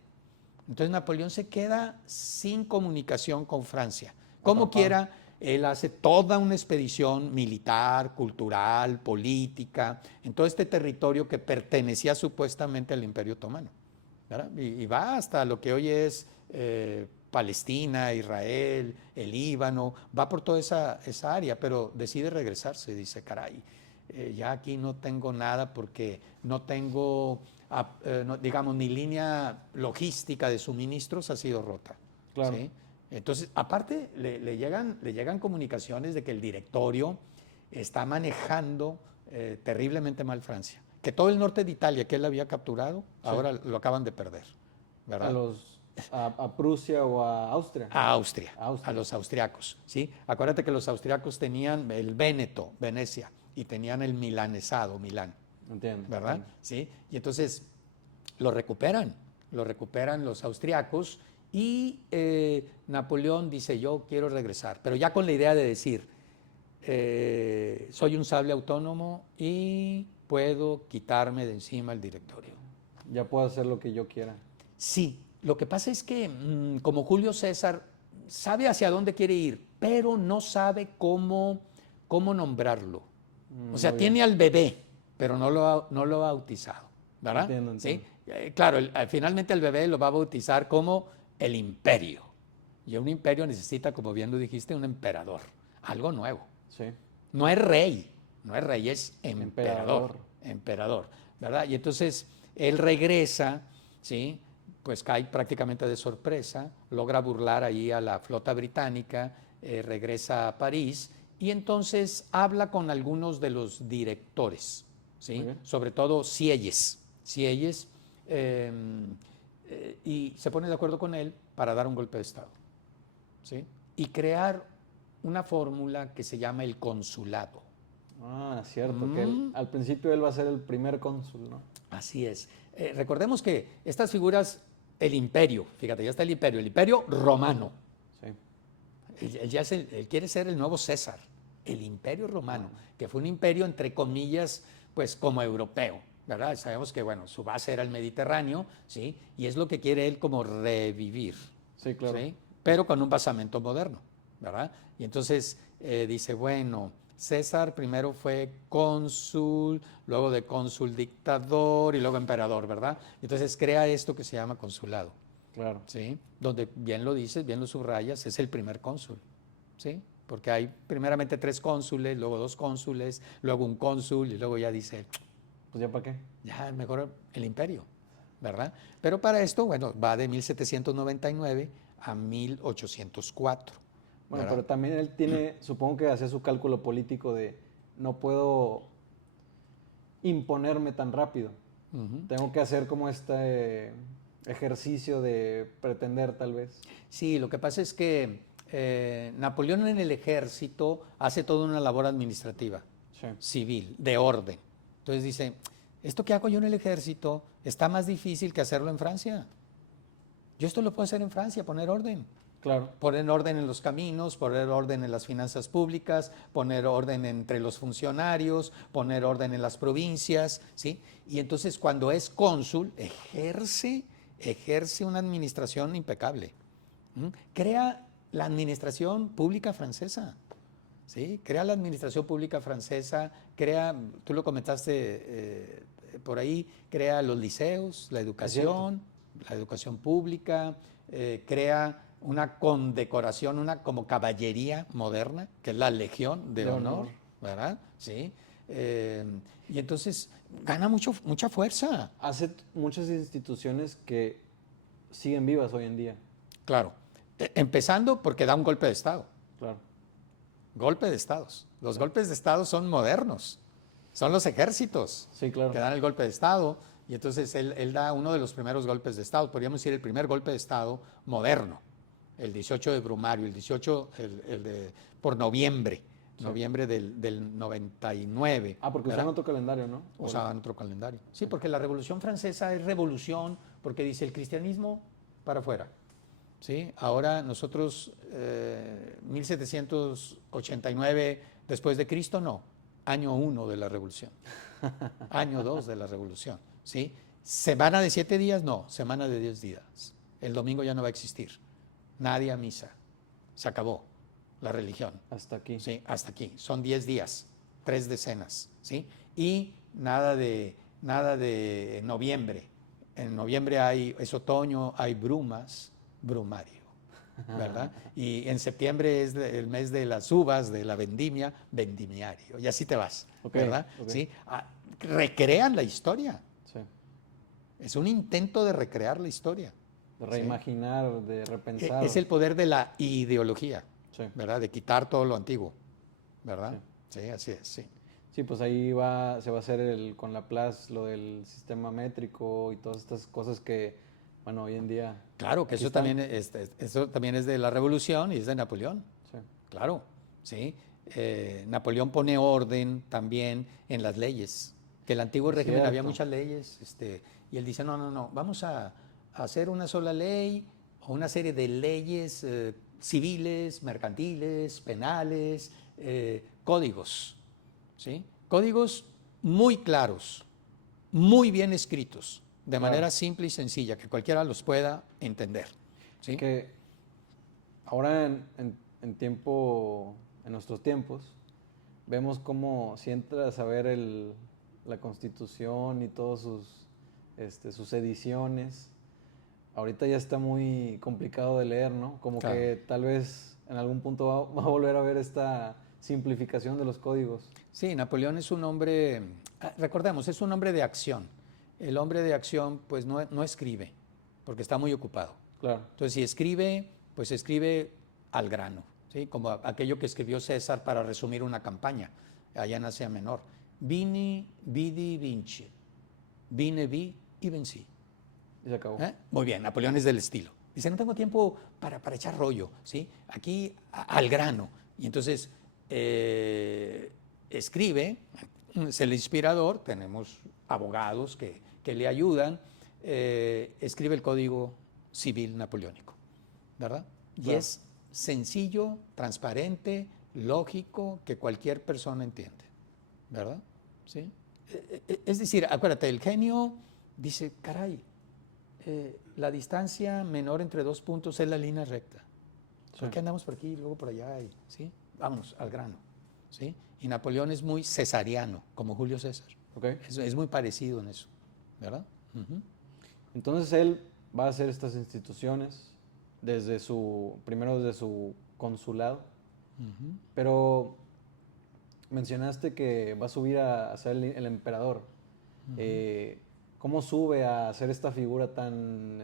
Entonces Napoleón se queda sin comunicación con Francia. Como quiera, él hace toda una expedición militar, cultural, política, en todo este territorio que pertenecía supuestamente al Imperio Otomano, ¿verdad? Y va hasta lo que hoy es Palestina, Israel, el Líbano, va por toda esa área, pero decide regresarse, dice, caray, ya aquí no tengo nada porque no tengo, digamos, mi línea logística de suministros ha sido rota. Claro. ¿Sí? Entonces, aparte, le llegan comunicaciones de que el directorio está manejando terriblemente mal Francia. Que todo el norte de Italia que él había capturado, Sí. ahora lo acaban de perder, ¿verdad? A Prusia o a Austria. A Austria, Austria. a los austriacos, ¿sí? Acuérdate que los austriacos tenían el Véneto, Venecia, y tenían el milanesado, Milán, Entiendo. ¿verdad? Entiendo. ¿Sí? Y entonces lo recuperan los austriacos y Napoleón dice, yo quiero regresar, pero ya con la idea de decir, soy un sable autónomo y puedo quitarme de encima el directorio. Ya puedo hacer lo que yo quiera. Sí, lo que pasa es que como Julio César sabe hacia dónde quiere ir, pero no sabe cómo nombrarlo. O sea, tiene al bebé, pero no lo ha bautizado, ¿verdad? Entiendo. ¿Sí? Claro, finalmente el bebé lo va a bautizar como el imperio. Y un imperio necesita, como bien lo dijiste, un emperador, algo nuevo. Sí. No es rey, es emperador, ¿verdad? Y entonces él regresa, ¿sí? Pues cae prácticamente de sorpresa, logra burlar ahí a la flota británica, regresa a París y entonces habla con algunos de los directores, ¿sí? Sobre todo Sieyes, y se pone de acuerdo con él para dar un golpe de Estado, ¿sí? Y crear una fórmula que se llama el consulado. Ah, cierto, que al principio él va a ser el primer cónsul, ¿no? Así es. Recordemos que estas figuras, el imperio, fíjate, ya está el imperio romano. Sí. Él quiere ser el nuevo César, el imperio romano, que fue un imperio, entre comillas, pues como europeo, ¿verdad? Sabemos que, bueno, su base era el Mediterráneo, ¿sí? Y es lo que quiere él como revivir. Sí, claro. ¿Sí? Pero con un basamento moderno, ¿verdad? Y entonces dice, bueno, César primero fue cónsul, luego de cónsul dictador y luego emperador, ¿verdad? Entonces crea esto que se llama consulado. Claro. ¿Sí? Donde bien lo dices, bien lo subrayas, es el primer cónsul, ¿sí? Porque hay primeramente 3 cónsules, luego 2 cónsules, luego un cónsul y luego ya dice, pues ya para qué. Ya mejor el imperio, ¿verdad? Pero para esto, bueno, va de 1799 a 1804. Bueno, ¿verdad? pero también él tiene, supongo que hacía su cálculo político de no puedo imponerme tan rápido. Tengo que hacer como este ejercicio de pretender tal vez. Sí, lo que pasa es que Napoleón en el ejército hace toda una labor administrativa, civil, de orden. Entonces dice, esto que hago yo en el ejército está más difícil que hacerlo en Francia. Yo esto lo puedo hacer en Francia, poner orden. Claro. Poner orden en los caminos, poner orden en las finanzas públicas, poner orden entre los funcionarios, poner orden en las provincias, ¿sí? Y entonces cuando es cónsul, ejerce una administración impecable. Crea la administración pública francesa, ¿sí? Crea la administración pública francesa, tú lo comentaste por ahí, crea los liceos, la educación pública, crea una condecoración, una como caballería moderna, que es la Legión de Honor, ¿verdad? ¿Sí? Y entonces gana mucha fuerza. Hace muchas instituciones que siguen vivas hoy en día. Claro. Empezando porque da un golpe de Estado. Claro. Golpe de Estados. Los golpes de Estado son modernos. Son los ejércitos que dan el golpe de Estado. Y entonces él da uno de los primeros golpes de Estado. Podríamos decir el primer golpe de Estado moderno. El 18 de Brumario, por noviembre. Noviembre del 99. Porque usaban otro calendario, ¿no? Usaban otro calendario. Sí, porque la Revolución Francesa es revolución porque dice el cristianismo para afuera. ¿Sí? Ahora nosotros, 1789 después de Cristo, no. Año 1 de la Revolución. Año 2 de la Revolución. ¿Sí? Semana de 7 días, no. Semana de 10 días. El domingo ya no va a existir. Nadie a misa. Se acabó la religión. Hasta aquí. Sí, hasta aquí. Son 10 días, 3 decenas. ¿Sí? Y nada de noviembre. En noviembre es otoño, hay brumas, brumario, ¿verdad? Y en septiembre es el mes de las uvas, de la vendimia, vendimiario. Y así te vas, ¿verdad? ¿Sí? Recrean la historia. Sí. Es un intento de recrear la historia, De reimaginar, de repensar. Es el poder de la ideología, Sí. ¿verdad? De quitar todo lo antiguo, ¿verdad? Sí, así es, sí. Sí, pues ahí se va a hacer con Laplace lo del sistema métrico y todas estas cosas que, bueno, hoy en día... Claro, que aquí eso están. eso también es de la Revolución y es de Napoleón. Sí, Claro, ¿sí? Napoleón pone orden también en las leyes, que el antiguo es régimen había cierto. muchas leyes, y él dice, no, vamos a hacer una sola ley o una serie de leyes civiles, mercantiles, penales, códigos, ¿sí? Códigos muy claros, muy bien escritos, de Claro. manera simple y sencilla, que cualquiera los pueda entender, ¿sí? Que ahora en tiempo, en nuestros tiempos, vemos cómo si entras a ver la Constitución y todas sus ediciones, ahorita ya está muy complicado de leer, ¿no? Como Claro. que tal vez en algún punto va a volver a ver esta simplificación de los códigos. Sí, Napoleón es un hombre, recordemos, es un hombre de acción. El hombre de acción pues no escribe, porque está muy ocupado. Claro, Entonces, si escribe, pues escribe al grano, ¿sí? Como aquello que escribió César para resumir una campaña allá en Asia Menor. Vini, vidi, vinci. Vine, vi y vencí. y se acabó. Muy bien, Napoleón es del estilo. Dice, no tengo tiempo para echar rollo, ¿sí? Aquí al grano. Y entonces escribe, es el inspirador, tenemos abogados que le ayudan, escribe el Código Civil Napoleónico, ¿verdad? Y Claro. es sencillo, transparente, lógico, que cualquier persona entiende, ¿verdad? ¿Sí? Es decir, acuérdate, el genio dice, caray, la distancia menor entre dos puntos es la línea recta. Sí. ¿Por qué andamos por aquí y luego por allá? ¿Sí? Vámonos al grano. ¿Sí? Y Napoleón es muy cesariano, como Julio César. Okay. Es muy parecido en eso, ¿verdad? Entonces él va a hacer estas instituciones primero desde su consulado, pero mencionaste que va a subir a ser el emperador. ¿Cómo sube a ser esta figura tan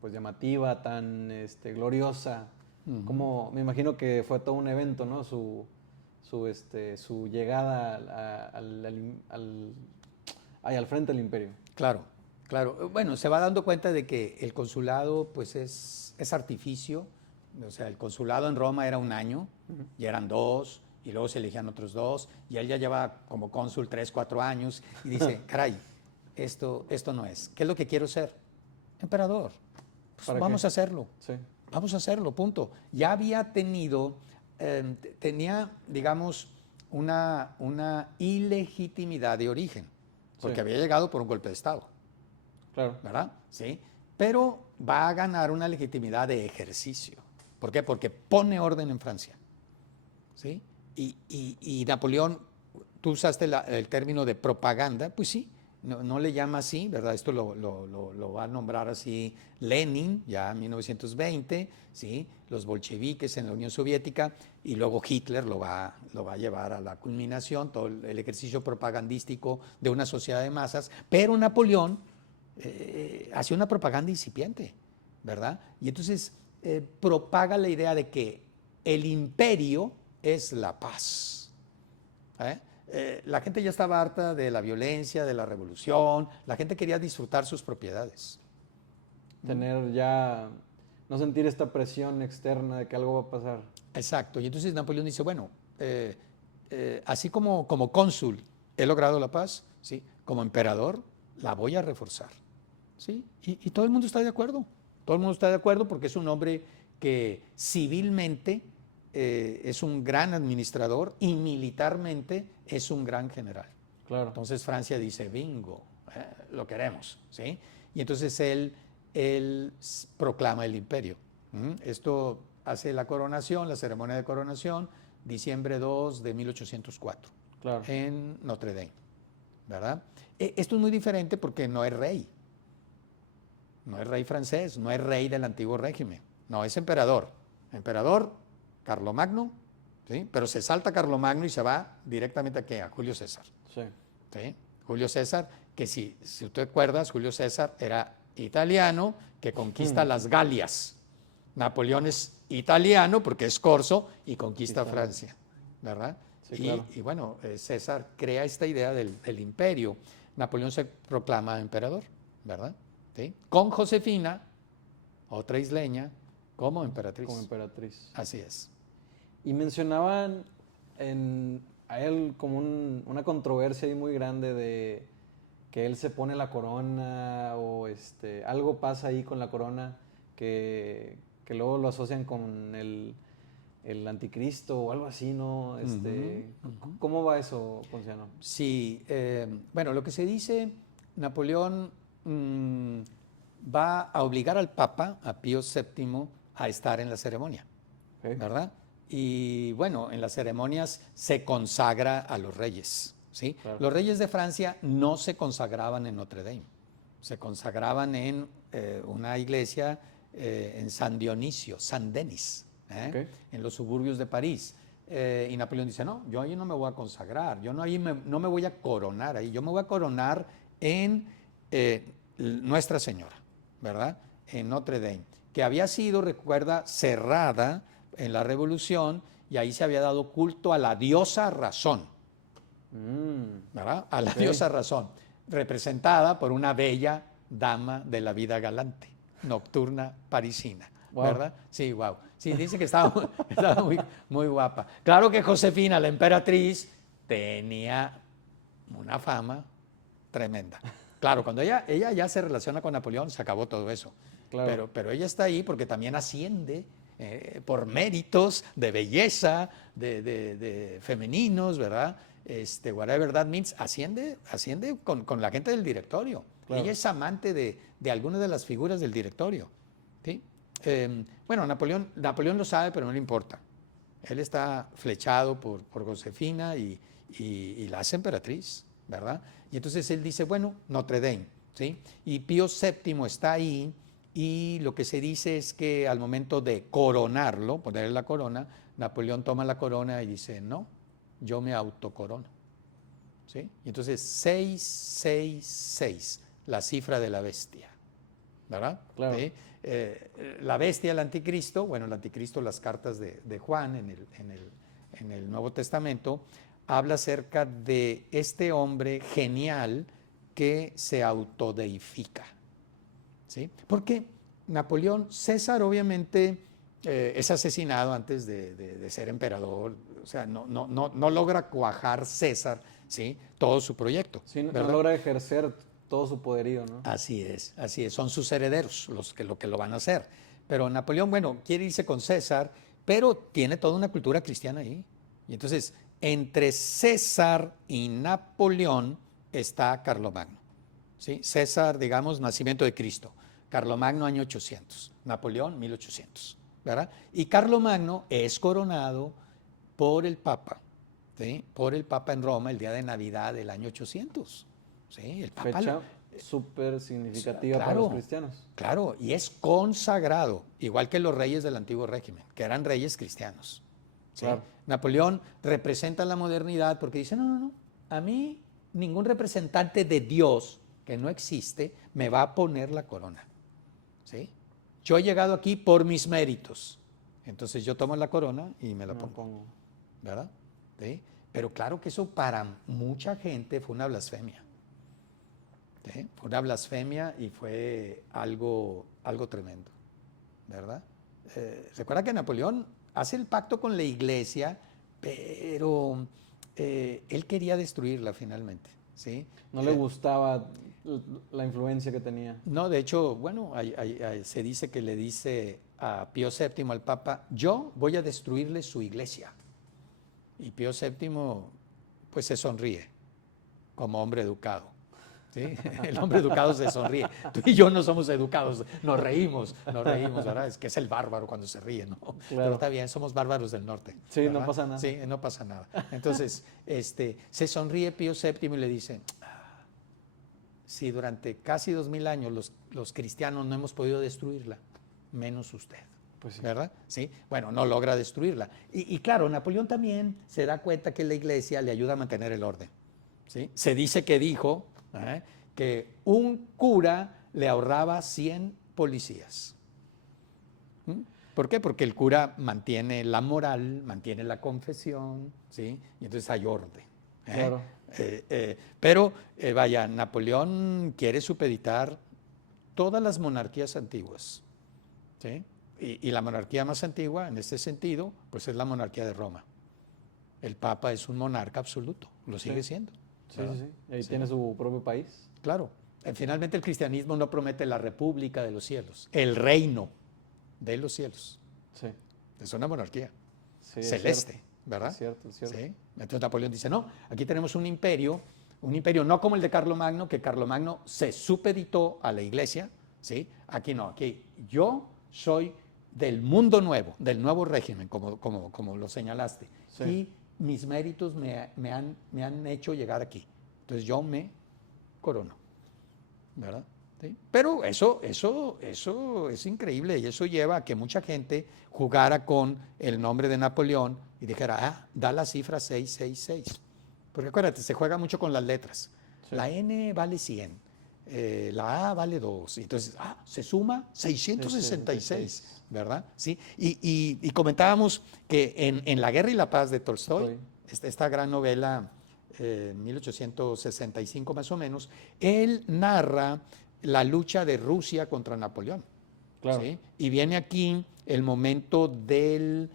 pues llamativa, tan gloriosa? Como me imagino que fue todo un evento, ¿no? Su llegada al frente del imperio. Claro, claro. Bueno, se va dando cuenta de que el consulado pues es artificio. O sea, el consulado en Roma era un año, y eran 2, y luego se elegían otros 2, y él ya lleva como cónsul 3, 4 años, y dice, caray, esto no es. ¿Qué es lo que quiero ser? Emperador. Pues vamos a hacerlo. Sí. Vamos a hacerlo, punto. Ya había tenía, digamos, una ilegitimidad de origen, porque Sí. había llegado por un golpe de Estado, Claro. ¿verdad? Sí. Pero va a ganar una legitimidad de ejercicio. ¿Por qué? Porque pone orden en Francia, ¿sí? Y Napoleón, tú usaste el término de propaganda, pues sí, no le llama así, ¿verdad? Esto lo va a nombrar así Lenin, ya en 1920, ¿sí? Los bolcheviques en la Unión Soviética, y luego Hitler lo va a llevar a la culminación, todo el ejercicio propagandístico de una sociedad de masas, pero Napoleón hacía una propaganda incipiente, ¿verdad? Y entonces propaga la idea de que el imperio es la paz. La gente ya estaba harta de la violencia, de la revolución, la gente quería disfrutar sus propiedades. Tener ya, no sentir esta presión externa de que algo va a pasar. Exacto, y entonces Napoleón dice, bueno, así como cónsul he logrado la paz, ¿sí? Como emperador la voy a reforzar, ¿sí? Y todo el mundo está de acuerdo, todo el mundo está de acuerdo porque es un hombre que civilmente es un gran administrador y militarmente es un gran general. Claro. Entonces Francia dice, bingo, lo queremos, ¿sí? Y entonces él proclama el imperio. Esto hace la coronación, la ceremonia de coronación, diciembre 2 de 1804, Claro. en Notre Dame, ¿verdad? Esto es muy diferente porque no es rey. No es rey francés, no es rey del antiguo régimen. No, es emperador. Emperador Carlomagno, ¿sí? Pero se salta Carlomagno y se va directamente aquí a Julio César. Sí. ¿Sí? Julio César, que si usted recuerda, Julio César era italiano, que conquista las Galias. Napoleón es italiano porque es corso y conquista Francia, ¿verdad? Sí, claro. Y bueno, César crea esta idea del imperio. Napoleón se proclama emperador, ¿verdad? ¿Sí? Con Josefina, otra isleña, como emperatriz. Como emperatriz. Así es. Y mencionaban a él como una controversia ahí muy grande de que él se pone la corona o algo pasa ahí con la corona que luego lo asocian con el anticristo o algo así, ¿no? ¿Cómo va eso, Ponciano? Sí, bueno, lo que se dice, Napoleón va a obligar al Papa, a Pío VII, a estar en la ceremonia, ¿verdad? Y bueno, en las ceremonias se consagra a los reyes, ¿sí? Claro. Los reyes de Francia no se consagraban en Notre Dame, se consagraban en una iglesia en San Dionisio, San Denis, en los suburbios de París. Y Napoleón dice, no, yo ahí no me voy a consagrar, yo no me voy a coronar ahí, yo me voy a coronar en Nuestra Señora, ¿verdad? En Notre Dame, que había sido, recuerda, cerrada en la Revolución y ahí se había dado culto a la diosa Razón, ¿verdad? A la diosa Razón, representada por una bella dama de la vida galante, nocturna parisina, ¿verdad? Sí, wow. Sí, dice que estaba muy, muy guapa. Claro que Josefina, la emperatriz, tenía una fama tremenda. Claro, cuando ella ya se relaciona con Napoleón, se acabó todo eso. Claro. Pero ella está ahí porque también asciende por méritos de belleza, de femeninos, ¿verdad? Whatever that means, asciende con la gente del directorio. Claro. Ella es amante de algunas de las figuras del directorio. ¿Sí? Bueno, Napoleón lo sabe, pero no le importa. Él está flechado por Josefina y la hace emperatriz, ¿verdad? Y entonces él dice, bueno, Notre Dame, ¿sí? Y Pío VII está ahí y lo que se dice es que al momento de coronarlo, ponerle la corona, Napoleón toma la corona y dice, no, yo me autocorono, ¿sí? Y entonces 666, la cifra de la bestia, ¿verdad? Claro. ¿Sí? La bestia, el anticristo, bueno, el anticristo, las cartas de Juan en el Nuevo Testamento, habla acerca de este hombre genial que se autodeifica, ¿sí? Porque César obviamente es asesinado antes de ser emperador, o sea, no logra cuajar César, ¿sí? Todo su proyecto. Sí, no logra ejercer todo su poderío, ¿no? Así es, son sus herederos los que lo van a hacer. Pero Napoleón, bueno, quiere irse con César, pero tiene toda una cultura cristiana ahí. Y entonces, entre César y Napoleón está Carlomagno, ¿sí? César, digamos, nacimiento de Cristo. Carlomagno, año 800. Napoleón, 1800, ¿verdad? Y Carlomagno es coronado por el Papa, ¿sí? Por el Papa en Roma el día de Navidad del año 800. Sí, el Papa. Fecha súper significativa para los cristianos. Claro, y es consagrado, igual que los reyes del antiguo régimen, que eran reyes cristianos. ¿Sí? Claro. Napoleón representa la modernidad porque dice, no, a mí ningún representante de Dios que no existe me va a poner la corona. ¿Sí? Yo he llegado aquí por mis méritos, entonces yo tomo la corona y me la pongo. ¿Verdad? ¿Sí? Pero claro que eso para mucha gente fue una blasfemia. ¿Sí? Fue una blasfemia y fue algo tremendo, ¿verdad? Recuerda que Napoleón hace el pacto con la iglesia, pero él quería destruirla finalmente, ¿sí? No le gustaba la influencia que tenía. No, de hecho, bueno, se dice que le dice a Pío VII, al Papa, yo voy a destruirle su iglesia. Y Pío VII, pues se sonríe como hombre educado. ¿Sí? El hombre educado se sonríe. Tú y yo no somos educados, nos reímos, ¿verdad? Es que es el bárbaro cuando se ríe, ¿no? Claro. Pero está bien, somos bárbaros del norte. Sí, ¿verdad? No pasa nada. Sí, no pasa nada. Entonces, se sonríe Pío VII y le dice, si durante casi 2000 años los cristianos no hemos podido destruirla, menos usted. Pues sí. ¿Verdad? Sí. Bueno, no logra destruirla. Y claro, Napoleón también se da cuenta que la iglesia le ayuda a mantener el orden. ¿Sí? Se dice que dijo que un cura le ahorraba 100 policías. ¿Mm? ¿Por qué? Porque el cura mantiene la moral, mantiene la confesión, ¿sí? Y entonces hay orden. Claro. Pero vaya, Napoleón quiere supeditar todas las monarquías antiguas, ¿sí? Y la monarquía más antigua, en este sentido, pues es la monarquía de Roma. El Papa es un monarca absoluto, lo sigue siendo. Sí, sí, sí. Ahí tiene su propio país. Claro. Finalmente el cristianismo no promete la república de los cielos, el reino de los cielos. Sí. Es una monarquía celeste, ¿verdad? Es cierto, es cierto. ¿Sí? Entonces Napoleón dice, no, aquí tenemos un imperio no como el de Carlomagno, que Carlomagno se supeditó a la iglesia, ¿sí? Aquí no, aquí yo soy del mundo nuevo, del nuevo régimen, como lo señalaste. Sí. Y mis méritos me han hecho llegar aquí. Entonces yo me corono, ¿verdad? ¿Sí? Pero eso es increíble y eso lleva a que mucha gente jugara con el nombre de Napoleón y dijera, da la cifra 666. Porque acuérdate, se juega mucho con las letras. Sí. La N vale 100, la A vale 2, entonces se suma 666, ¿verdad? ¿Sí? Y comentábamos que en La Guerra y la Paz de Tolstoy, esta gran novela, 1865 más o menos, él narra la lucha de Rusia contra Napoleón. Claro. ¿Sí? Y viene aquí el momento del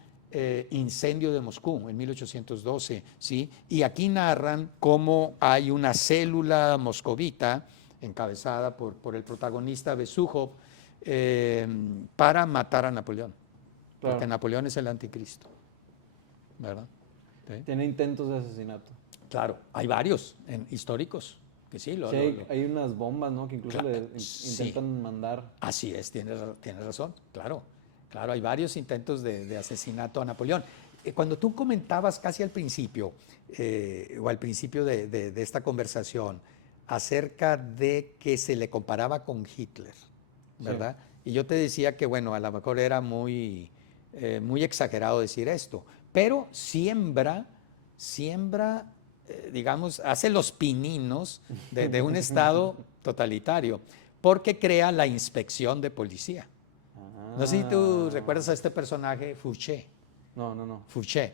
incendio de Moscú en 1812, ¿sí? Y aquí narran cómo hay una célula moscovita encabezada por el protagonista Besújov para matar a Napoleón, claro. Porque Napoleón es el anticristo, ¿verdad? ¿Sí? Tiene intentos de asesinato. Claro, hay varios históricos. Que sí, hay unas bombas, ¿no? Que incluso le intentan mandar. Así es, tienes razón, claro. Claro, hay varios intentos de asesinato a Napoleón. Cuando tú comentabas casi al principio, o al principio de esta conversación, acerca de que se le comparaba con Hitler, ¿verdad? Sí. Y yo te decía que, bueno, a lo mejor era muy exagerado decir esto, pero siembra, digamos, hace los pininos de un Estado totalitario, porque crea la inspección de policía. No sé si tú recuerdas a este personaje, Fouché. No. Fouché.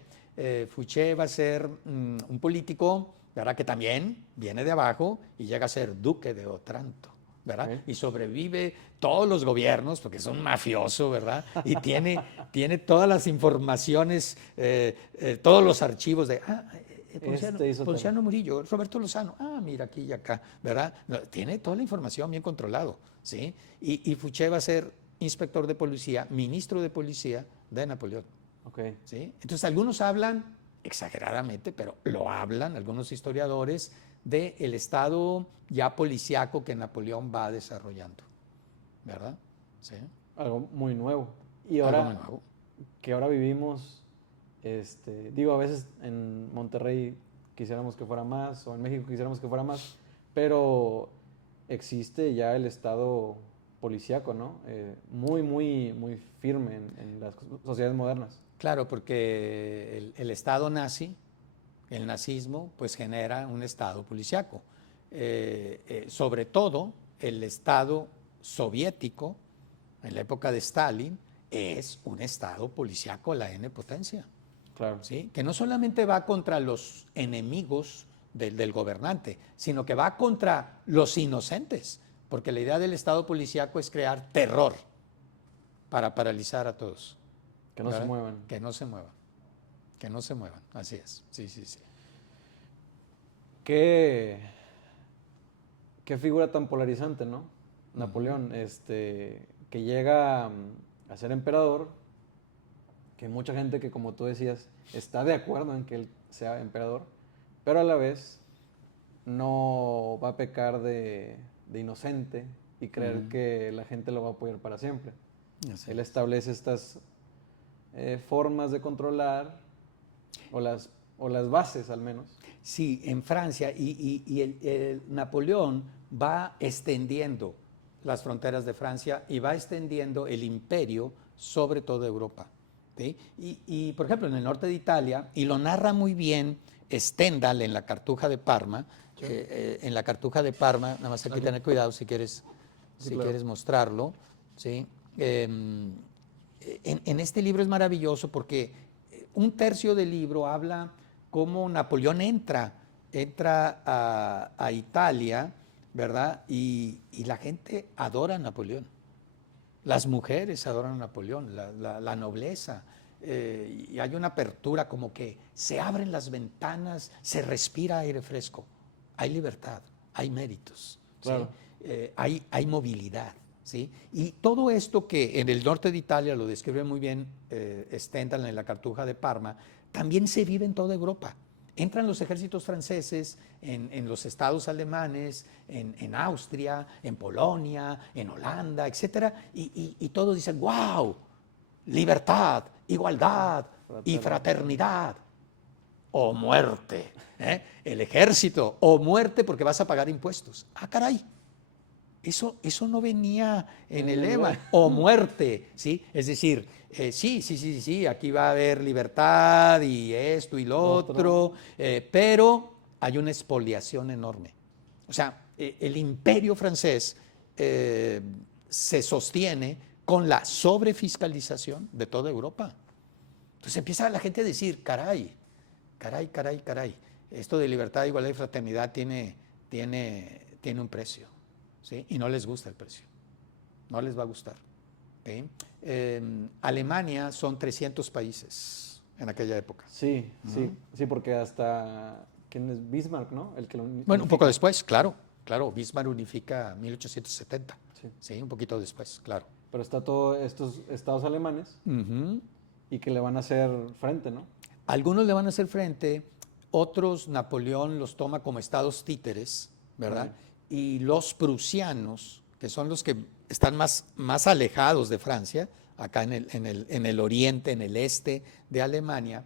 Fouché va a ser un político, ¿verdad? Que también viene de abajo y llega a ser duque de Otranto, ¿verdad? Okay. Y sobrevive todos los gobiernos, porque es un mafioso, ¿verdad? Y tiene todas las informaciones, todos los archivos de... Ponciano Murillo, Roberto Lozano, mira aquí y acá, ¿verdad? Tiene toda la información bien controlado, ¿sí? Y Fouché va a ser inspector de policía, ministro de policía de Napoleón. Okay. ¿Sí? Entonces algunos hablan, exageradamente, pero lo hablan, algunos historiadores, del estado ya policíaco que Napoleón va desarrollando, ¿verdad? ¿Sí? Algo muy nuevo. Y ahora, que ahora vivimos, digo, a veces en Monterrey quisiéramos que fuera más, o en México quisiéramos que fuera más, pero existe ya el estado policíaco, ¿no? Muy firme en las sociedades modernas. Claro, porque el Estado nazi, el nazismo, pues genera un Estado policíaco. Sobre todo, el Estado soviético, en la época de Stalin, es un Estado policíaco a la N potencia. Claro. ¿Sí? Que no solamente va contra los enemigos del gobernante, sino que va contra los inocentes. Porque la idea del Estado policíaco es crear terror para paralizar a todos. Que no se muevan. Que no se muevan. Que no se muevan. Así es. Sí. Qué figura tan polarizante, ¿no? Napoleón, que llega a ser emperador, que mucha gente que, como tú decías, está de acuerdo en que él sea emperador, pero a la vez no va a pecar de inocente y creer que la gente lo va a apoyar para siempre. Él establece estas formas de controlar, o las bases al menos. Sí, en Francia, y el Napoleón va extendiendo las fronteras de Francia y va extendiendo el imperio sobre toda Europa. ¿Sí? Y, por ejemplo, en el norte de Italia, y lo narra muy bien Stendhal en la Cartuja de Parma. En la Cartuja de Parma, nada más hay que tener cuidado si quieres si claro. quieres mostrarlo. ¿Sí? En este libro es maravilloso porque un tercio del libro habla cómo Napoleón entra a Italia, ¿verdad? Y la gente adora a Napoleón. Las mujeres adoran a Napoleón, la nobleza. Y hay una apertura, como que se abren las ventanas, se respira aire fresco. Hay libertad, hay méritos, Claro. ¿sí? Hay movilidad. ¿Sí? Y todo esto que en el norte de Italia lo describe muy bien Stendhal en la Cartuja de Parma, también se vive en toda Europa. Entran los ejércitos franceses en los estados alemanes, en Austria, en Polonia, en Holanda, etc. Y todos dicen, wow, libertad, igualdad y fraternidad. O muerte. El ejército, o muerte porque vas a pagar impuestos. Ah, caray. Eso no venía en el lema, o muerte, ¿sí? Es decir, sí, aquí va a haber libertad y esto y lo otro, pero hay una expoliación enorme. O sea, el imperio francés se sostiene con la sobrefiscalización de toda Europa. Entonces empieza la gente a decir, caray, esto de libertad, igualdad y fraternidad tiene un precio. ¿Sí? Y no les gusta el precio, no les va a gustar. ¿Sí? Alemania son 300 países en aquella época. Sí, sí, porque hasta, ¿quién es? Bismarck, ¿no? El que lo unifica. Bueno, un poco después, claro, Bismarck unifica 1870, sí, un poquito después, claro. Pero está todos estos estados alemanes y que le van a hacer frente, ¿no? Algunos le van a hacer frente, otros Napoleón los toma como estados títeres, ¿verdad? Y los prusianos, que son los que están más alejados de Francia, acá en el oriente, en el este de Alemania,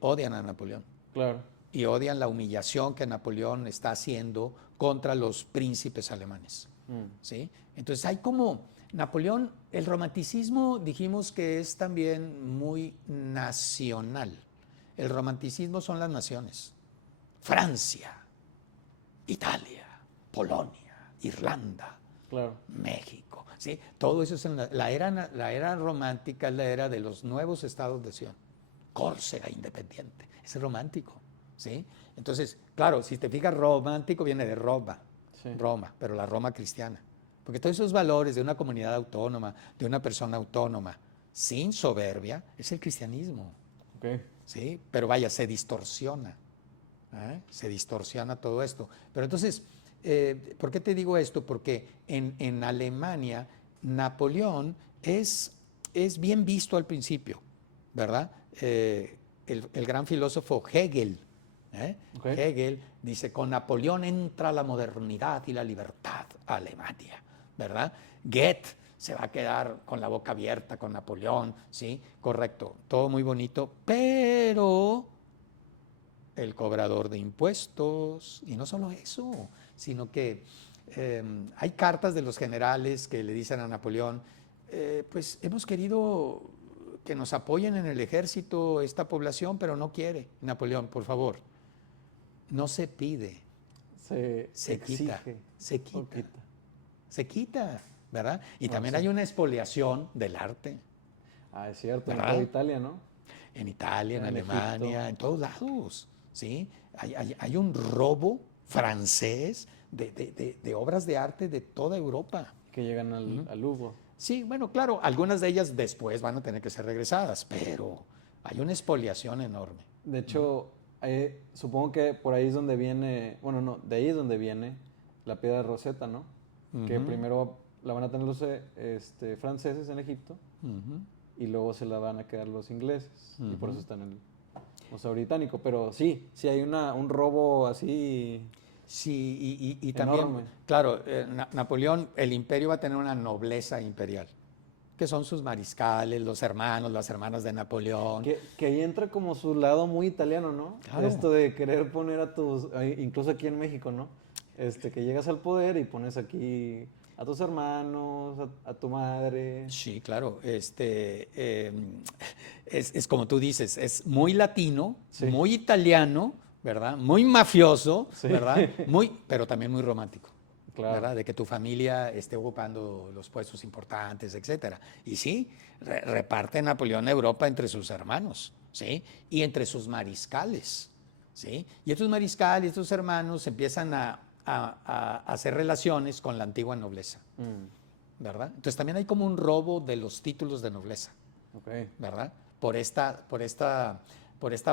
odian a Napoleón. Claro. Y odian la humillación que Napoleón está haciendo contra los príncipes alemanes. ¿Sí? Entonces hay como Napoleón, el romanticismo dijimos que es también muy nacional. El romanticismo son las naciones. Francia, Italia, Polonia, Irlanda, claro, México, ¿sí? Todo eso es la era romántica, es la era de los nuevos estados-nación. Córcega independiente, es romántico, ¿sí? Entonces, claro, si te fijas, romántico viene de Roma, Roma, pero la Roma cristiana. Porque todos esos valores de una comunidad autónoma, de una persona autónoma, sin soberbia, es el cristianismo. ¿Sí? Pero vaya, se distorsiona. Se distorsiona todo esto. Pero entonces, ¿por qué te digo esto? Porque en Alemania Napoleón es bien visto al principio, ¿verdad? El gran filósofo Hegel, Hegel dice, con Napoleón entra la modernidad y la libertad a Alemania, ¿verdad? Goethe se va a quedar con la boca abierta con Napoleón, ¿sí? Correcto, todo muy bonito, pero el cobrador de impuestos, y no solo eso, sino que hay cartas de los generales que le dicen a Napoleón, pues hemos querido que nos apoyen en el ejército esta población, pero no quiere. Napoleón, por favor, no se pide, se quita, se quita, ¿verdad? Y también hay una expoliación del arte. Ah, es cierto, ¿verdad? en toda Italia, ¿no? En Italia, en Alemania, Egipto. en todos lados, ¿sí? Hay un robo francés de obras de arte de toda Europa. Que llegan al Louvre. Sí, bueno, claro, algunas de ellas después van a tener que ser regresadas, pero hay una expoliación enorme. De hecho, supongo que por ahí es donde viene, bueno, no, de ahí es donde viene la piedra de Rosetta, ¿no? Que primero la van a tener los franceses en Egipto y luego se la van a quedar los ingleses y por eso está en el Museo Británico. Pero sí hay un robo así. Sí, y también, enorme. Claro, Napoleón, el imperio va a tener una nobleza imperial, que son sus mariscales, los hermanos, las hermanas de Napoleón. Que ahí entra como su lado muy italiano, ¿no? Claro. Esto de querer poner a tus, incluso aquí en México, ¿no? Que llegas al poder y pones aquí a tus hermanos, a tu madre. Sí, claro, es como tú dices, es muy latino, muy italiano, ¿verdad? Muy mafioso, ¿verdad? Pero también muy romántico. Claro. ¿verdad? De que tu familia esté ocupando los puestos importantes, etcétera. Y sí, reparte Napoleón Europa entre sus hermanos, ¿sí? Y entre sus mariscales, ¿sí? Y estos mariscales, estos hermanos empiezan a hacer relaciones con la antigua nobleza, ¿verdad? Entonces también hay como un robo de los títulos de nobleza, Okay. ¿verdad? Por esta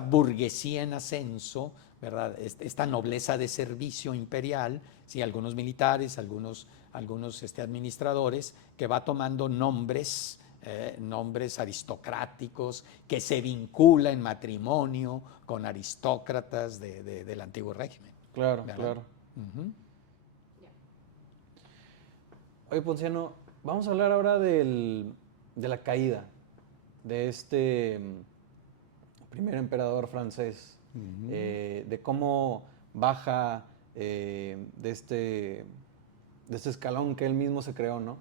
burguesía en ascenso, ¿verdad? Esta nobleza de servicio imperial, ¿sí? Algunos militares, algunos administradores, que va tomando nombres aristocráticos, que se vincula en matrimonio con aristócratas del antiguo régimen. Claro, ¿Verdad? claro. Oye, Ponciano, vamos a hablar ahora de la caída de este primer emperador francés, de cómo baja de este escalón que él mismo se creó, ¿no?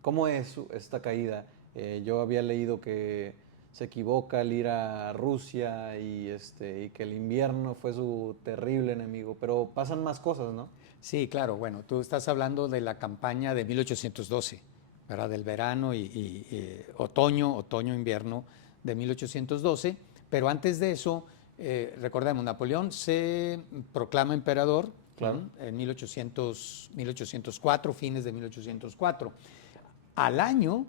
¿Cómo es esta caída? Yo había leído que se equivoca al ir a Rusia y que el invierno fue su terrible enemigo, pero pasan más cosas, ¿no? Sí, claro. Bueno, tú estás hablando de la campaña de 1812, ¿verdad? Del verano y otoño-invierno de 1812. Pero antes de eso, recordemos, Napoleón se proclama emperador, claro, en 1804, fines de 1804. Al año,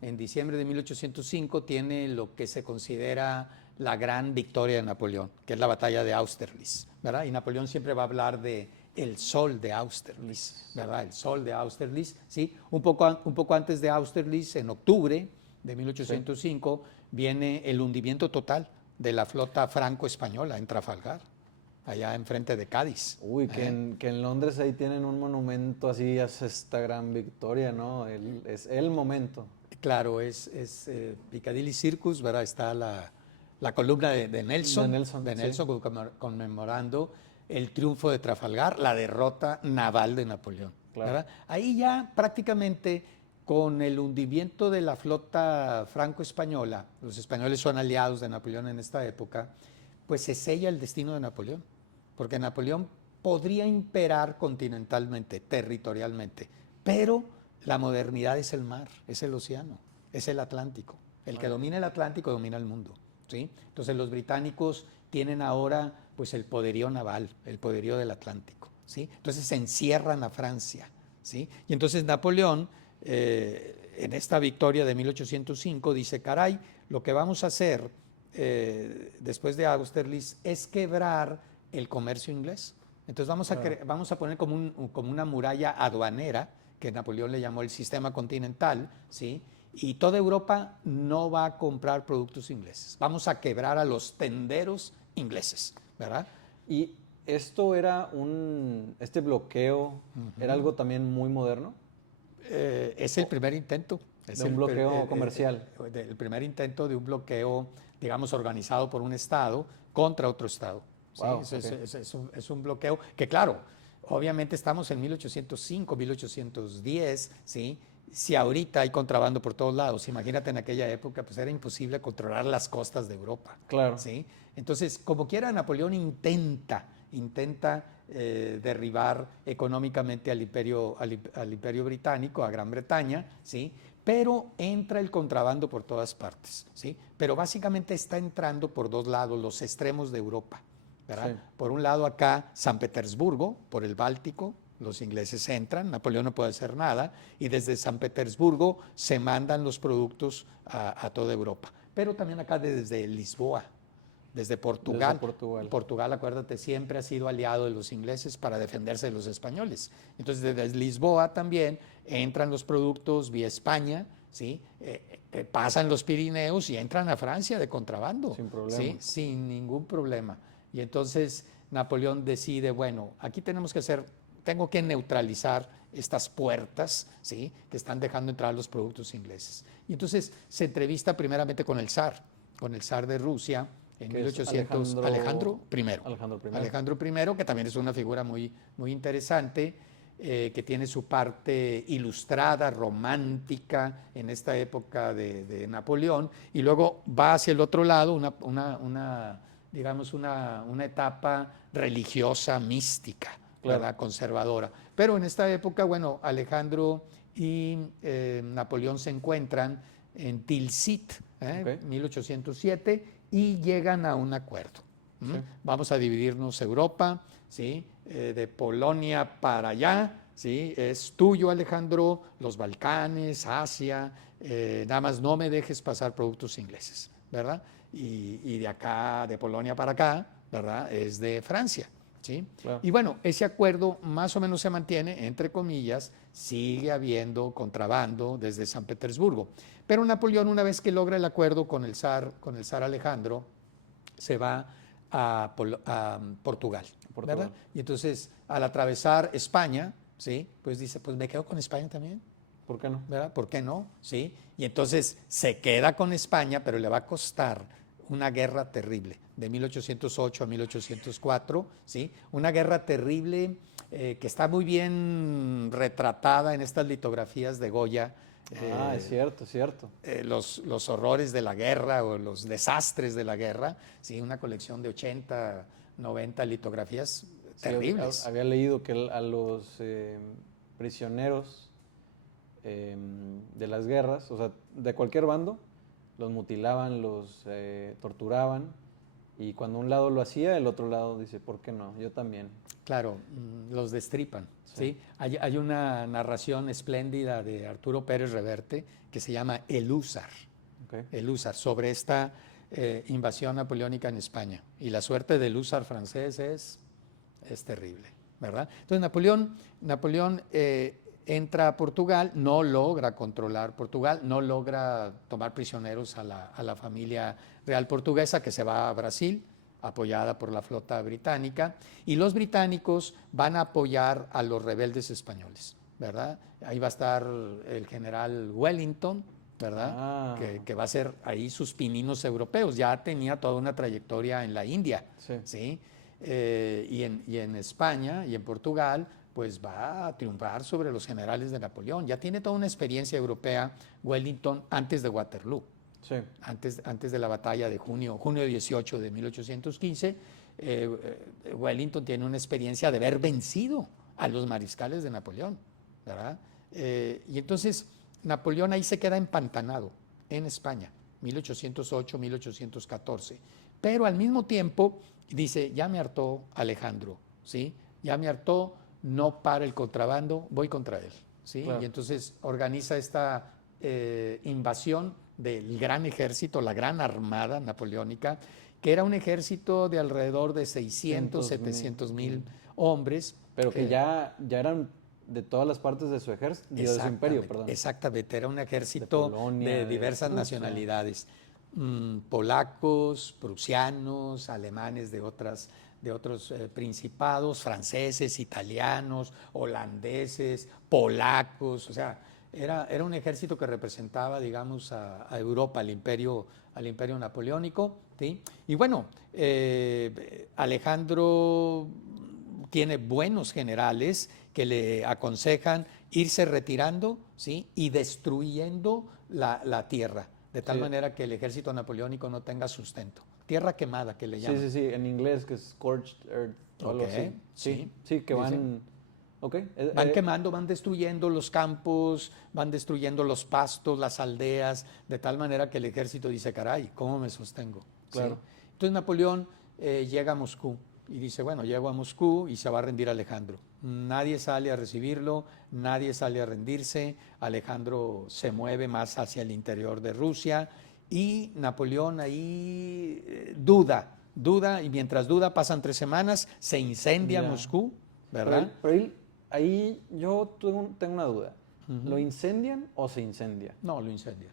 en diciembre de 1805, tiene lo que se considera la gran victoria de Napoleón, que es la batalla de Austerlitz, ¿verdad? Y Napoleón siempre va a hablar de el sol de Austerlitz, ¿verdad? El sol de Austerlitz, ¿sí? Un poco antes de Austerlitz, en octubre de 1805, sí, viene el hundimiento total de la flota franco-española en Trafalgar, allá enfrente de Cádiz. Uy, que en Londres ahí tienen un monumento así a esta gran victoria, ¿no? Es el momento. Claro, es Piccadilly Circus, ¿verdad? Está la columna de Nelson, sí, conmemorando el triunfo de Trafalgar, la derrota naval de Napoleón. Claro. ¿Verdad? Ahí ya prácticamente con el hundimiento de la flota franco-española, los españoles son aliados de Napoleón en esta época, pues se sella el destino de Napoleón, porque Napoleón podría imperar continentalmente, territorialmente, pero la modernidad es el mar, es el océano, es el Atlántico. El que domina el Atlántico domina el mundo, ¿sí? Entonces los británicos tienen ahora pues el poderío naval, el poderío del Atlántico, ¿sí? Entonces se encierran a Francia, ¿sí? Y entonces Napoleón, en esta victoria de 1805, dice, caray, lo que vamos a hacer después de Austerlitz es quebrar el comercio inglés. Entonces vamos a poner como una muralla aduanera, que Napoleón le llamó el sistema continental, ¿sí? Y toda Europa no va a comprar productos ingleses. Vamos a quebrar a los tenderos ingleses, ¿verdad? Y esto era este bloqueo, ¿era algo también muy moderno? Es el primer intento. Es de un bloqueo comercial. El primer intento de un bloqueo, digamos, organizado por un Estado contra otro Estado. Wow, ¿sí? Es un bloqueo que, claro, obviamente estamos en 1805, 1810, ¿sí? Si ahorita hay contrabando por todos lados, imagínate en aquella época, pues era imposible controlar las costas de Europa. Claro. ¿Sí? Entonces, como quiera, Napoleón intenta derribar económicamente al imperio británico, a Gran Bretaña, ¿sí? Pero entra el contrabando por todas partes, ¿sí? Pero básicamente está entrando por dos lados, los extremos de Europa, ¿verdad? Sí. Por un lado acá, San Petersburgo, por el Báltico, los ingleses entran, Napoleón no puede hacer nada, y desde San Petersburgo se mandan los productos a toda Europa. Pero también acá desde Lisboa, desde Portugal. Portugal, acuérdate, siempre ha sido aliado de los ingleses para defenderse de los españoles. Entonces, desde Lisboa también entran los productos vía España, ¿sí? Pasan los Pirineos y entran a Francia de contrabando. Sin problema. ¿Sí? Sin ningún problema. Y entonces Napoleón decide, bueno, aquí tengo que neutralizar estas puertas, ¿sí? Que están dejando entrar los productos ingleses. Y entonces se entrevista primeramente con el zar de Rusia, en 1800, Alejandro I, que también es una figura muy, muy interesante, que tiene su parte ilustrada, romántica en esta época de Napoleón, y luego va hacia el otro lado, digamos una etapa religiosa, mística, Claro. ¿verdad? Conservadora. Pero en esta época, bueno, Alejandro y Napoleón se encuentran en Tilsit, Ok. 1807, y llegan a un acuerdo. Sí. Vamos a dividirnos Europa, ¿sí? De Polonia para allá, ¿sí? Es tuyo, Alejandro, los Balcanes, Asia, nada más no me dejes pasar productos ingleses, ¿verdad? Y de acá, de Polonia para acá, ¿verdad? Es de Francia, ¿sí? Claro. Y bueno, ese acuerdo más o menos se mantiene, entre comillas, sigue habiendo contrabando desde San Petersburgo. Pero Napoleón, una vez que logra el acuerdo con el zar Alejandro, se va a Portugal, ¿verdad? Y entonces, al atravesar España, ¿sí? Pues dice, pues me quedo con España también, ¿Por qué no? ¿verdad? ¿Por qué no? ¿Sí? Y entonces se queda con España, pero le va a costar una guerra terrible, de 1808 a 1804, ¿sí? Una guerra terrible que está muy bien retratada en estas litografías de Goya. Es cierto, es cierto. Los horrores de la guerra o los desastres de la guerra, ¿sí? Una colección de 80, 90 litografías Sí, terribles. había leído que a los prisioneros de las guerras, o sea, de cualquier bando, los mutilaban, los torturaban, y cuando un lado lo hacía, el otro lado dice, ¿por qué no? Yo también. Claro, los destripan. Sí. ¿Sí? Hay una narración espléndida de Arturo Pérez Reverte que se llama El Húsar, Okay. el Húsar, sobre esta invasión napoleónica en España. Y la suerte del Húsar francés es terrible, ¿verdad? Entonces Napoleón entra a Portugal, no logra controlar Portugal, no logra tomar prisioneros a la familia real portuguesa, que se va a Brasil, apoyada por la flota británica, y los británicos van a apoyar a los rebeldes españoles, ¿verdad? Ahí va a estar el general Wellington, ¿verdad? Que va a ser ahí sus pininos europeos, ya tenía toda una trayectoria en la India, Sí. ¿sí? Y en España y en Portugal, pues va a triunfar sobre los generales de Napoleón. Ya tiene toda una experiencia europea Wellington antes de Waterloo. Sí. Antes de la batalla de junio 18 de 1815, Wellington tiene una experiencia de haber vencido a los mariscales de Napoleón, ¿verdad? Y entonces Napoleón ahí se queda empantanado en España, 1808, 1814. Pero al mismo tiempo dice, ya me hartó Alejandro, ¿sí? Ya me hartó, no para el contrabando, voy contra él, ¿sí? Claro. Y entonces organiza esta invasión del gran ejército, la gran armada napoleónica, que era un ejército de alrededor de 600, 700 mil hombres. Pero que ya eran de todas las partes de su ejército, de su imperio, perdón. Exactamente, era un ejército de Polonia, de diversas nacionalidades, polacos, prusianos, alemanes de otros principados, franceses, italianos, holandeses, polacos, o sea, era un ejército que representaba, digamos, a Europa, al imperio napoleónico, ¿sí? Y bueno, Alejandro tiene buenos generales que le aconsejan irse retirando, ¿sí? Y destruyendo la tierra, de tal manera que el ejército napoleónico no tenga sustento. Tierra quemada, que le llaman. Sí, en inglés, que es scorched earth, o algo así. Sí, que van... Okay. Van quemando, van destruyendo los campos, van destruyendo los pastos, las aldeas, de tal manera que el ejército dice, caray, ¿cómo me sostengo? Claro. ¿Sí? Entonces Napoleón llega a Moscú y dice, bueno, llego a Moscú y se va a rendir Alejandro. Nadie sale a recibirlo, nadie sale a rendirse, Alejandro se mueve más hacia el interior de Rusia y Napoleón ahí duda, y mientras duda pasan 3 semanas, se incendia Moscú, ¿verdad? Pero ahí yo tengo una duda. ¿Lo incendian o se incendia? No, lo incendian.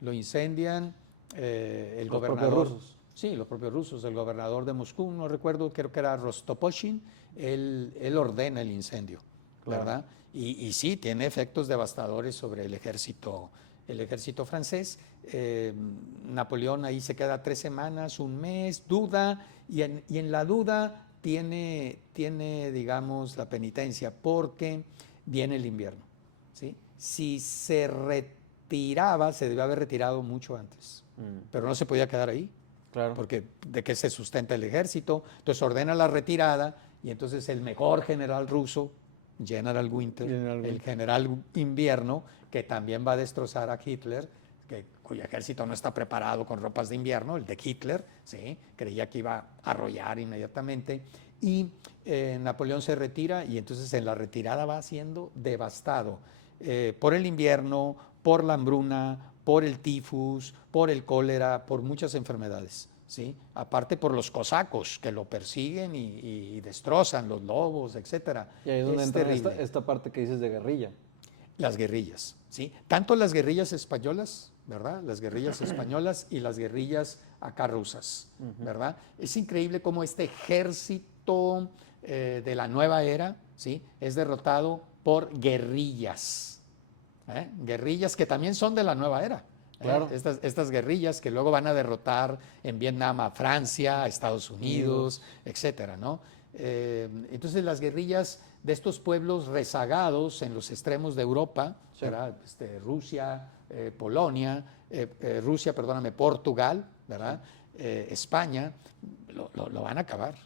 Lo incendian el ¿Los gobernador. propios rusos? Sí, los propios rusos. El gobernador de Moscú, no recuerdo, creo que era Rostopóshin, él ordena el incendio, ¿verdad? Y sí, tiene efectos devastadores sobre el ejército francés. Napoleón ahí se queda 3 semanas, un mes, duda, y en la duda tiene, digamos, la penitencia, porque viene el invierno, ¿sí? Si se retiraba, se debe haber retirado mucho antes, pero no se podía quedar ahí, Claro. porque de qué se sustenta el ejército. Entonces ordena la retirada Y entonces el mejor general ruso, General Winter, el general invierno, que también va a destrozar a Hitler, cuyo ejército no está preparado con ropas de invierno, el de Hitler, ¿sí? Creía que iba a arrollar inmediatamente. Y Napoleón se retira y entonces en la retirada va siendo devastado por el invierno, por la hambruna, por el tifus, por el cólera, por muchas enfermedades. ¿Sí? Aparte por los cosacos que lo persiguen y destrozan, los lobos, etc. Y ahí es donde entra esta parte que dices de guerrilla. Las guerrillas, ¿sí? Tanto las guerrillas españolas, ¿verdad? Las guerrillas españolas y las guerrillas acá rusas, ¿verdad? Es increíble cómo este ejército de la nueva era, ¿sí? Es derrotado por guerrillas, guerrillas que también son de la nueva era. Claro. Estas guerrillas que luego van a derrotar en Vietnam a Francia, a Estados Unidos, etcétera, ¿no? Entonces las guerrillas de estos pueblos rezagados en los extremos de Europa, sí. ¿Verdad? Rusia, Polonia, Rusia, perdóname, Portugal, ¿verdad? España, lo van a acabar.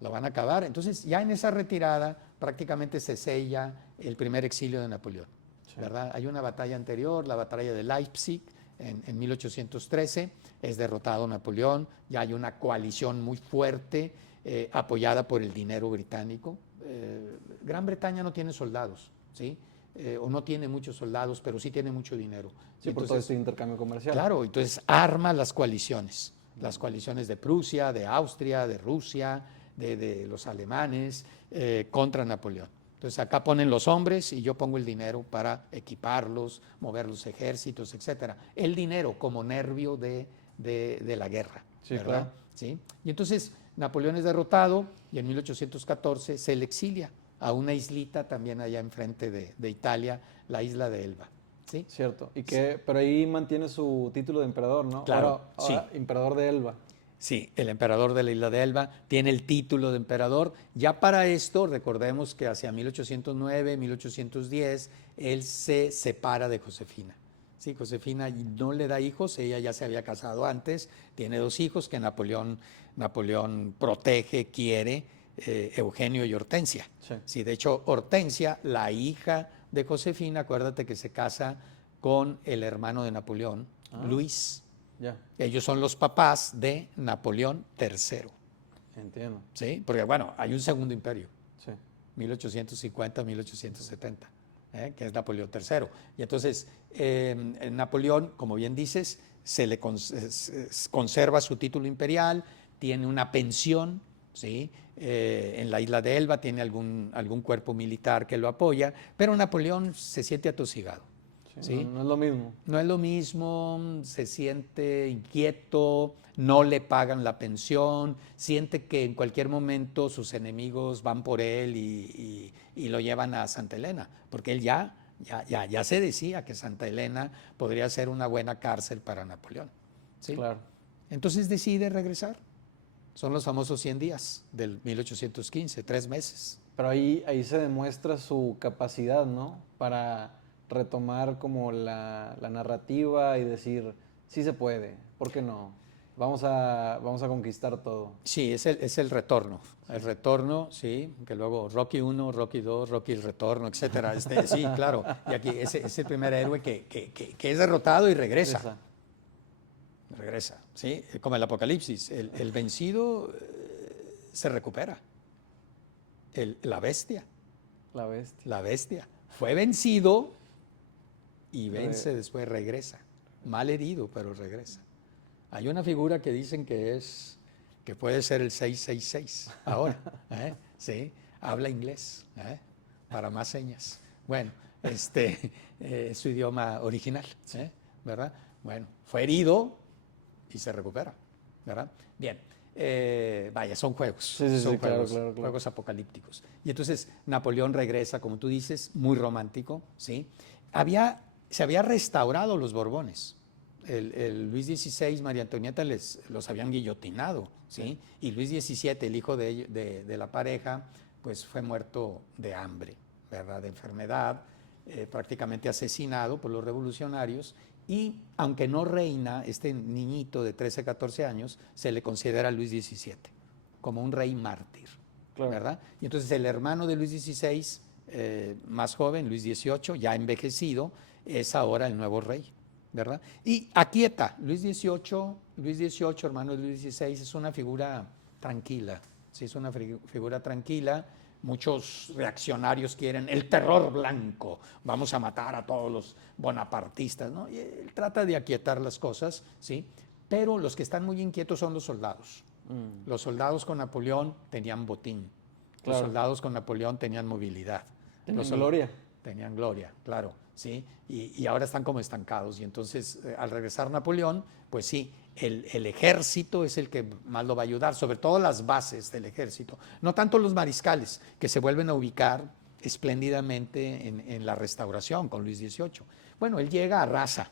Lo van a acabar. Entonces ya en esa retirada prácticamente se sella el primer exilio de Napoleón. Sí. ¿Verdad? Hay una batalla anterior, la batalla de Leipzig, en 1813, es derrotado Napoleón, ya hay una coalición muy fuerte apoyada por el dinero británico. Gran Bretaña no tiene soldados, ¿sí? O no tiene muchos soldados, pero sí tiene mucho dinero. Sí, entonces, por todo este intercambio comercial. Claro, entonces arma las coaliciones de Prusia, de Austria, de Rusia, de los alemanes contra Napoleón. Entonces acá ponen los hombres y yo pongo el dinero para equiparlos, mover los ejércitos, etcétera. El dinero como nervio de la guerra, sí, ¿verdad? Claro. ¿Sí? Y entonces Napoleón es derrotado y en 1814 se le exilia a una islita también allá enfrente de Italia, la isla de Elba. ¿Sí? Cierto. Pero ahí mantiene su título de emperador, ¿no? Claro, ahora sí. Emperador de Elba. Sí, el emperador de la isla de Elba tiene el título de emperador. Ya para esto, recordemos que hacia 1809, 1810, él se separa de Josefina. Sí, Josefina no le da hijos, ella ya se había casado antes, tiene 2 hijos que Napoleón protege, quiere, Eugenio y Hortensia. Sí. Sí, de hecho, Hortensia, la hija de Josefina, acuérdate que se casa con el hermano de Napoleón, Luis. Ya. Ellos son los papás de Napoleón III. Entiendo. ¿Sí? Porque, bueno, hay un segundo imperio. Sí. 1850-1870, que es Napoleón III. Y entonces, Napoleón, como bien dices, se le conserva su título imperial, tiene una pensión, ¿sí? En la isla de Elba tiene algún cuerpo militar que lo apoya, pero Napoleón se siente atosigado. Sí, no es lo mismo. No es lo mismo, se siente inquieto, no le pagan la pensión, siente que en cualquier momento sus enemigos van por él y lo llevan a Santa Elena, porque él ya se decía que Santa Elena podría ser una buena cárcel para Napoleón. ¿Sí? Claro. Entonces decide regresar. Son los famosos 100 días del 1815, 3 meses. Pero ahí se demuestra su capacidad, ¿no? Para retomar como la narrativa y decir, sí se puede, ¿por qué no? Vamos a conquistar todo. Sí, es el retorno. Sí. El retorno, sí, que luego Rocky 1, Rocky 2, Rocky el retorno, etcétera. Sí, claro. Y aquí es el primer héroe que es derrotado y regresa. Regresa, ¿sí? Como el Apocalipsis. El vencido se recupera. La bestia. La bestia. La bestia. Fue vencido y vence, después regresa. Mal herido, pero regresa. Hay una figura que dicen que puede ser el 666 ahora. Sí, habla inglés, para más señas. Bueno, es su idioma original, ¿verdad? Bueno, fue herido y se recupera, ¿verdad? Bien, vaya, son juegos, son juegos, claro. Juegos apocalípticos. Y entonces Napoleón regresa, como tú dices, muy romántico, ¿sí? Se había restaurado los Borbones. El Luis XVI, María Antonieta los habían guillotinado, ¿sí? Y Luis XVII, el hijo de la pareja, pues fue muerto de hambre, ¿verdad? De enfermedad, prácticamente asesinado por los revolucionarios. Y aunque no reina, este niñito de 13, 14 años, se le considera a Luis XVII como un rey mártir, Claro. ¿verdad? Y entonces el hermano de Luis XVI, más joven, Luis XVIII, ya envejecido, es ahora el nuevo rey, ¿verdad? Y aquieta, Luis XVIII, hermano de Luis XVI, es una figura tranquila, sí, es una figura tranquila. Muchos reaccionarios quieren el terror blanco, vamos a matar a todos los bonapartistas, ¿no? Y él trata de aquietar las cosas, ¿sí? Pero los que están muy inquietos son los soldados. Los soldados con Napoleón tenían botín, los Claro. soldados con Napoleón tenían movilidad. Tenían Los gloria. Tenían gloria, claro, ¿sí? Y ahora están como estancados. Y entonces, al regresar Napoleón, pues sí, el ejército es el que más lo va a ayudar, sobre todo las bases del ejército. No tanto los mariscales, que se vuelven a ubicar espléndidamente en la restauración con Luis XVIII. Bueno, él llega a raza,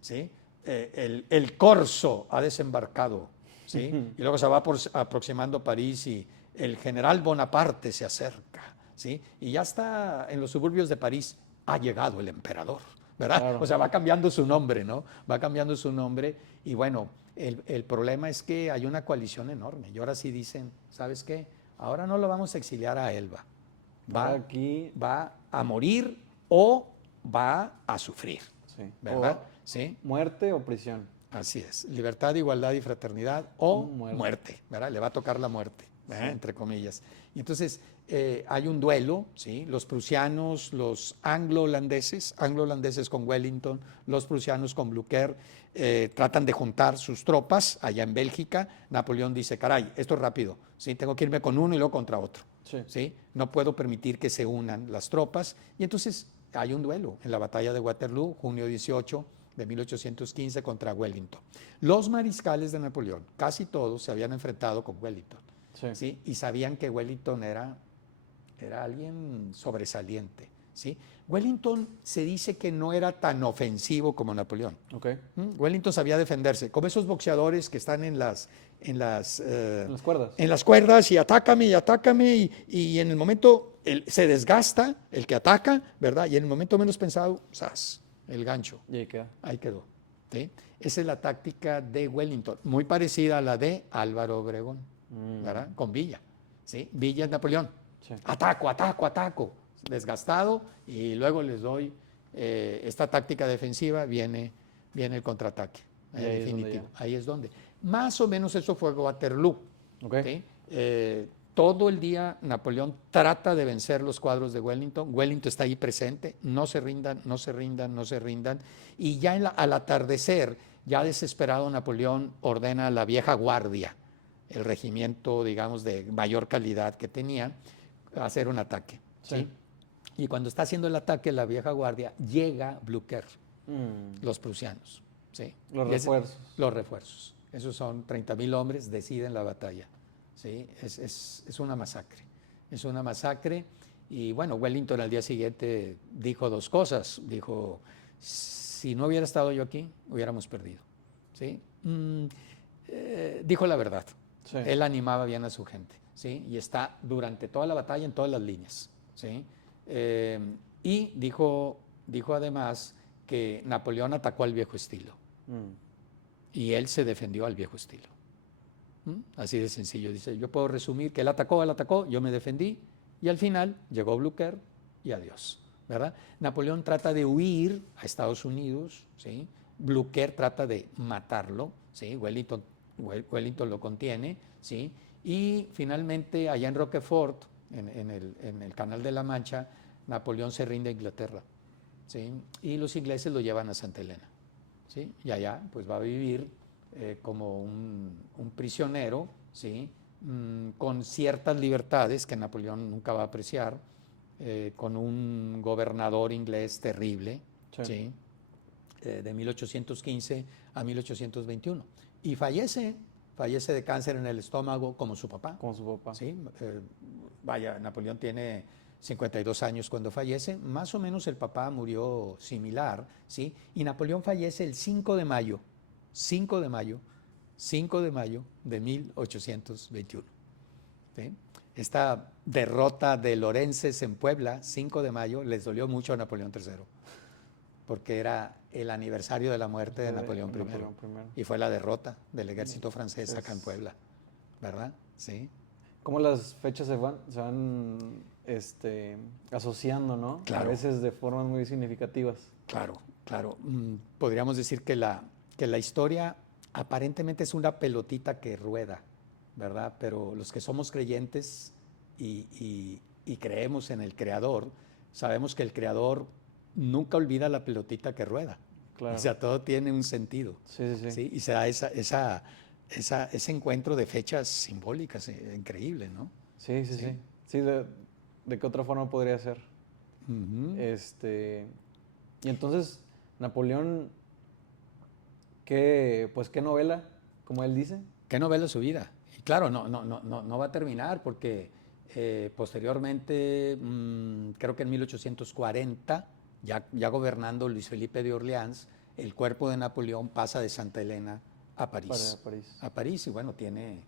¿sí? El corso ha desembarcado, ¿sí? Y luego se va aproximando París y el general Bonaparte se acerca, ¿sí? Y ya está en los suburbios de París, ha llegado el emperador, ¿verdad? Claro. O sea, va cambiando su nombre, ¿no? Va cambiando su nombre y bueno, el problema es que hay una coalición enorme y ahora sí dicen, ¿sabes qué? Ahora no lo vamos a exiliar a Elba, va a morir o va a sufrir, Sí. ¿verdad? O ¿Sí? muerte o prisión. Así es, libertad, igualdad y fraternidad o Muerte. muerte, ¿verdad? Le va a tocar la muerte, Sí. entre comillas. Y entonces hay un duelo, ¿sí? Los prusianos, los anglo-holandeses con Wellington, los prusianos con Blücher, tratan de juntar sus tropas allá en Bélgica. Napoleón dice, caray, esto es rápido, ¿sí? Tengo que irme con uno y luego contra otro, Sí. ¿sí? No puedo permitir que se unan las tropas. Y entonces hay un duelo en la batalla de Waterloo, junio 18 de 1815 contra Wellington. Los mariscales de Napoleón, casi todos se habían enfrentado con Wellington, Sí. ¿sí? Y sabían que Wellington era alguien sobresaliente, ¿sí? Wellington se dice que no era tan ofensivo como Napoleón. Ok. Wellington sabía defenderse, como esos boxeadores que están en las En las cuerdas. en las cuerdas y atácame y en el momento se desgasta el que ataca, ¿verdad? Y en el momento menos pensado, ¡zas!, el gancho. Y ahí queda. Ahí quedó, ¿sí? Esa es la táctica de Wellington, muy parecida a la de Álvaro Obregón, ¿verdad? Con Villa, ¿sí? Villa es Napoleón. Sí. Ataco, desgastado y luego les doy esta táctica defensiva, viene el contraataque, Y ahí definitivo. es Ahí es donde. Más o menos eso fue Waterloo. Okay. ¿Sí? Todo el día Napoleón trata de vencer los cuadros de Wellington. Wellington está ahí presente, no se rindan. Y ya al atardecer, ya desesperado, Napoleón ordena a la vieja guardia, el regimiento, digamos, de mayor calidad que tenía, a hacer un ataque. ¿Sí? Y cuando está haciendo el ataque, la vieja guardia, llega Blücher, los prusianos. ¿Sí? Los refuerzos. Los refuerzos. Esos son 30,000 hombres, deciden la batalla. ¿Sí? Es una masacre. Es una masacre. Y bueno, Wellington al día siguiente dijo dos cosas. Dijo, si no hubiera estado yo aquí, hubiéramos perdido. ¿Sí? Dijo la verdad. Sí. Él animaba bien a su gente. ¿Sí? Y está durante toda la batalla en todas las líneas. ¿Sí? Y dijo además que Napoleón atacó al viejo estilo. Y él se defendió al viejo estilo. Así de sencillo. Dice, yo puedo resumir que él atacó, yo me defendí y al final llegó Blücher y adiós, ¿verdad? Napoleón trata de huir a Estados Unidos, ¿sí? Blücher trata de matarlo, ¿sí? Wellington lo contiene, ¿sí? Y finalmente allá en Roquefort, en el Canal de la Mancha, Napoleón se rinde a Inglaterra, ¿sí? Y los ingleses lo llevan a Santa Elena, ¿sí? Y allá pues va a vivir como un prisionero, ¿sí? Con ciertas libertades que Napoleón nunca va a apreciar, con un gobernador inglés terrible, sí. ¿Sí? De 1815 a 1821. Y fallece de cáncer en el estómago como su papá. Como su papá. ¿Sí? Vaya, Napoleón tiene 52 años cuando fallece, más o menos el papá murió similar, ¿sí? Y Napoleón fallece el 5 de mayo de 1821. ¿Sí? Esta derrota de Lorences en Puebla, 5 de mayo, les dolió mucho a Napoleón III, porque era el aniversario de la muerte de Napoleón I. Y fue la derrota del ejército francés acá en Puebla, ¿verdad? Sí. cómo las fechas se van asociando, ¿no? Claro. A veces de formas muy significativas. Claro, claro. Podríamos decir que la historia aparentemente es una pelotita que rueda, ¿verdad? Pero los que somos creyentes y creemos en el Creador, sabemos que el Creador nunca olvida la pelotita que rueda. Claro. O sea, todo tiene un sentido. Sí, sí, sí. ¿Sí? Y se da ese encuentro de fechas simbólicas, increíble, ¿no? Sí, sí, Sí. sí. Sí, ¿de qué otra forma podría ser? Ujú. Y entonces, Napoleón, ¿qué novela, como él dice? ¿Qué novela es su vida? Y claro, no va a terminar porque posteriormente, creo que en 1840, ya gobernando Luis Felipe de Orleans, el cuerpo de Napoleón pasa de Santa Elena a París. Para París. A París, y bueno, tiene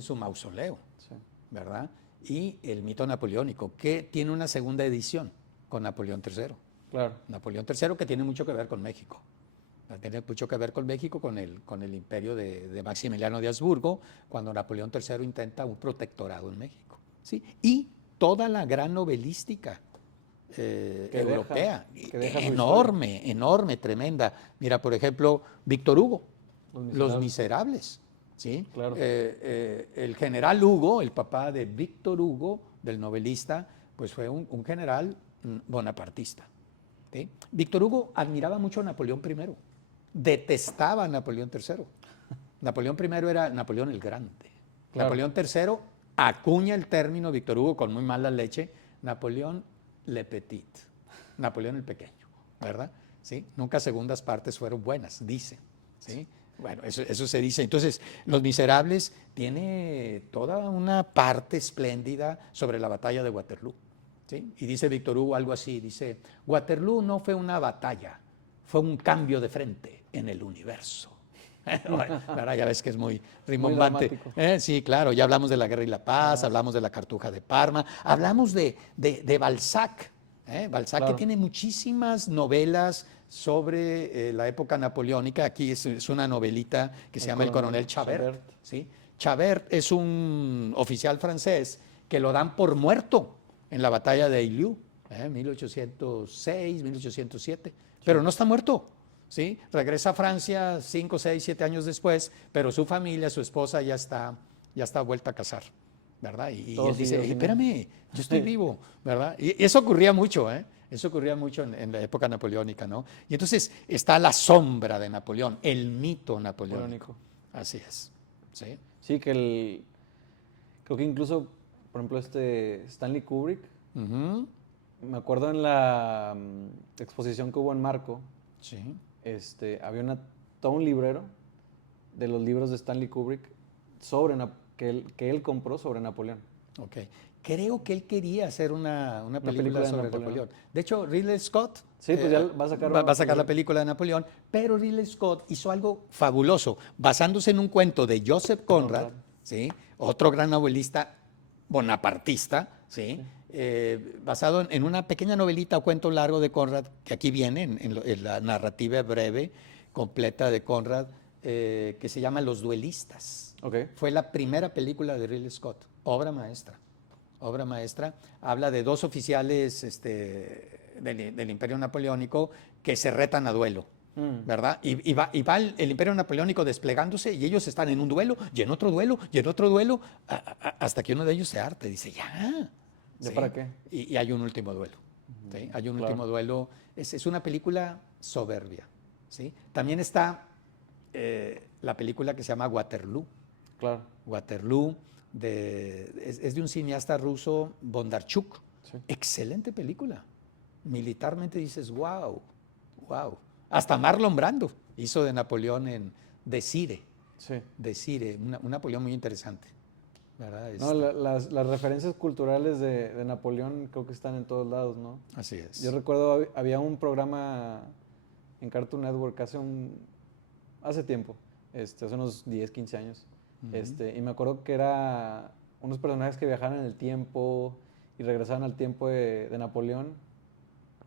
su mausoleo, Sí. ¿verdad? Y el mito napoleónico, que tiene una segunda edición con Napoleón III. Claro. Napoleón III, que tiene mucho que ver con México. Tiene mucho que ver con México, con el imperio de Maximiliano de Habsburgo, cuando Napoleón III intenta un protectorado en México. ¿Sí? Y toda la gran novelística europea, que deja su enorme, enorme, tremenda. Mira, por ejemplo, Víctor Hugo, Los Miserables. ¿Sí? Claro. El general Hugo, el papá de Víctor Hugo, del novelista, pues fue un general bonapartista. ¿Sí? Víctor Hugo admiraba mucho a Napoleón I, detestaba a Napoleón III. Napoleón I era Napoleón el Grande. Claro. Napoleón III acuña el término, Víctor Hugo con muy mala leche, Napoleón le Petit, Napoleón el Pequeño, ¿verdad? ¿Sí? Nunca segundas partes fueron buenas, dice. ¿Sí? Bueno, eso se dice. Entonces, Los Miserables tiene toda una parte espléndida sobre la batalla de Waterloo. ¿Sí? Y dice Víctor Hugo algo así, dice, Waterloo no fue una batalla, fue un cambio de frente en el universo. Ahora ya ves que es muy rimbombante. Sí, claro, ya hablamos de la Guerra y la Paz, hablamos de la Cartuja de Parma, hablamos de Balzac. Balzac, claro, que tiene muchísimas novelas sobre la época napoleónica. Aquí es una novelita que se llama El Coronel Chabert. ¿Sí? Chabert es un oficial francés que lo dan por muerto en la batalla de Eylau, 1806, 1807, pero no está muerto. ¿Sí? Regresa a Francia 5, 6, 7 años después, pero su familia, su esposa ya está vuelta a casar, ¿verdad? Y él dice, espérame, yo estoy vivo, ¿verdad? Y eso ocurría mucho, Eso ocurría mucho en la época napoleónica, ¿no? Y entonces está la sombra de Napoleón, el mito napoleónico. Así es. Sí, sí, creo que incluso, por ejemplo, Stanley Kubrick, me acuerdo en la exposición que hubo en Marco, sí, había todo un librero de los libros de Stanley Kubrick que él compró sobre Napoleón. Ok. Creo que él quería hacer una película sobre Napoleón. De hecho, Ridley Scott sí, pues ya va a sacar la película de Napoleón, pero Ridley Scott hizo algo fabuloso, basándose en un cuento de Joseph Conrad, ¿sí? Otro gran novelista bonapartista, ¿sí? Basado en una pequeña novelita o cuento largo de Conrad, que aquí viene en la narrativa breve, completa de Conrad, que se llama Los Duelistas. Okay. Fue la primera película de Ridley Scott, obra maestra. Obra maestra. Habla de dos oficiales del Imperio Napoleónico que se retan a duelo, ¿verdad? Y va el Imperio Napoleónico desplegándose y ellos están en un duelo y en otro duelo y en otro duelo, hasta que uno de ellos se harta y dice, ya. ¿De para qué? Y hay un último duelo. ¿Sí? Hay un último duelo. Es una película soberbia. ¿Sí? También está la película que se llama Waterloo. Claro. Waterloo, es de un cineasta ruso, Bondarchuk. Sí. Excelente película. Militarmente dices, wow, wow. Hasta Marlon Brando hizo de Napoleón en Desire. Sí. Desire, un Napoleón muy interesante. ¿Verdad? No, las referencias culturales de Napoleón creo que están en todos lados, ¿no? Así es. Yo recuerdo, había un programa en Cartoon Network hace tiempo, hace unos 10, 15 años. Y me acuerdo que era unos personajes que viajaban en el tiempo y regresaban al tiempo de Napoleón.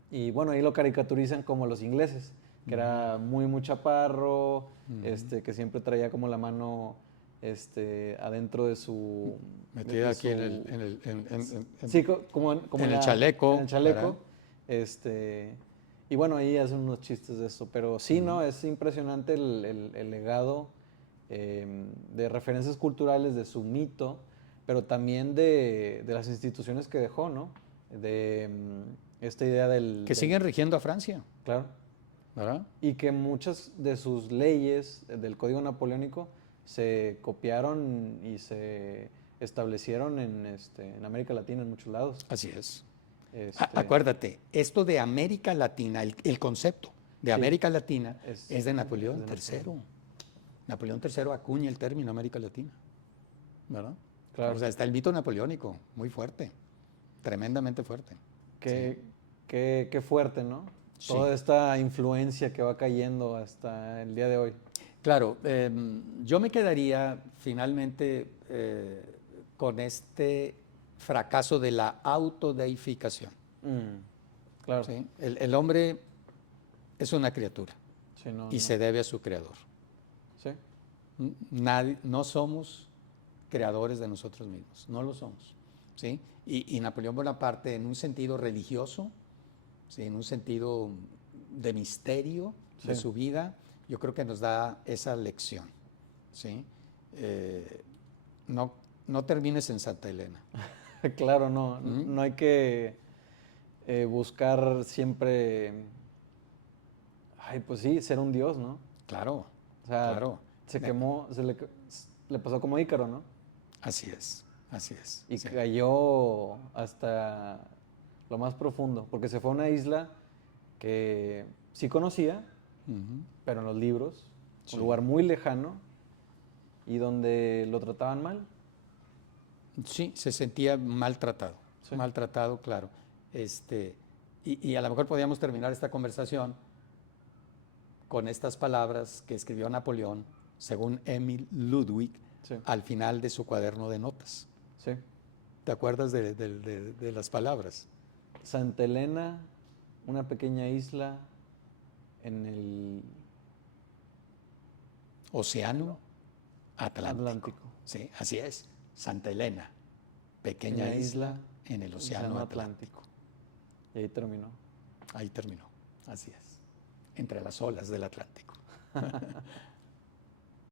Y bueno, ahí lo caricaturizan como los ingleses, que era muy chaparro, que siempre traía como la mano adentro de su... Metida de aquí en su- el, Sí, como en el la- chaleco, En el chaleco. ¿verdad? Y bueno, ahí hacen unos chistes de eso. Pero sí, ¿no? Ujú. Es impresionante el legado de referencias culturales de su mito, pero también de las instituciones que dejó, ¿no? De esta idea Que siguen rigiendo a Francia, Claro. ¿verdad? Y que muchas de sus leyes del Código Napoleónico se copiaron y se establecieron en América Latina, en muchos lados. Así es. Este, Acuérdate, esto de América Latina, el concepto de Sí. América Latina Es- es de Napoleón es de III. Napoleón. Napoleón III acuña el término América Latina, ¿verdad? Claro. O sea, está el mito napoleónico, muy fuerte, tremendamente fuerte. Qué, qué fuerte, ¿no? Sí. Toda esta influencia que va cayendo hasta el día de hoy. Claro, yo me quedaría finalmente con este fracaso de la autodeificación. Claro. ¿Sí? El hombre es una criatura Sí, no, y no. se debe a su creador. Sí. No somos creadores de nosotros mismos, no lo somos. ¿Sí? Y Napoleón Bonaparte, en un sentido religioso, ¿sí? En un sentido de misterio de Sí. su vida, yo creo que nos da esa lección. ¿Sí? No termines en Santa Elena. Claro, no. ¿Mm? No hay que buscar siempre, ay, pues sí, ser un dios, ¿no? Claro, O sea, claro. se quemó, le pasó como Ícaro, ¿no? Así es, así es. Y Sí. cayó hasta lo más profundo, porque se fue a una isla que sí conocía, Ujú. pero en los libros, Sí. un lugar muy lejano y donde lo trataban mal. Sí, se sentía maltratado, Sí. maltratado, claro. Y a lo mejor podríamos terminar esta conversación con estas palabras que escribió Napoleón, según Emil Ludwig, Sí. al final de su cuaderno de notas. Sí. ¿Te acuerdas de las palabras? Santa Elena, una pequeña isla en el Océano Atlántico. Atlántico. Sí, así es. Santa Elena, pequeña isla en el Océano Atlántico. Y ahí terminó. Ahí terminó, así es. Entre las olas del Atlántico.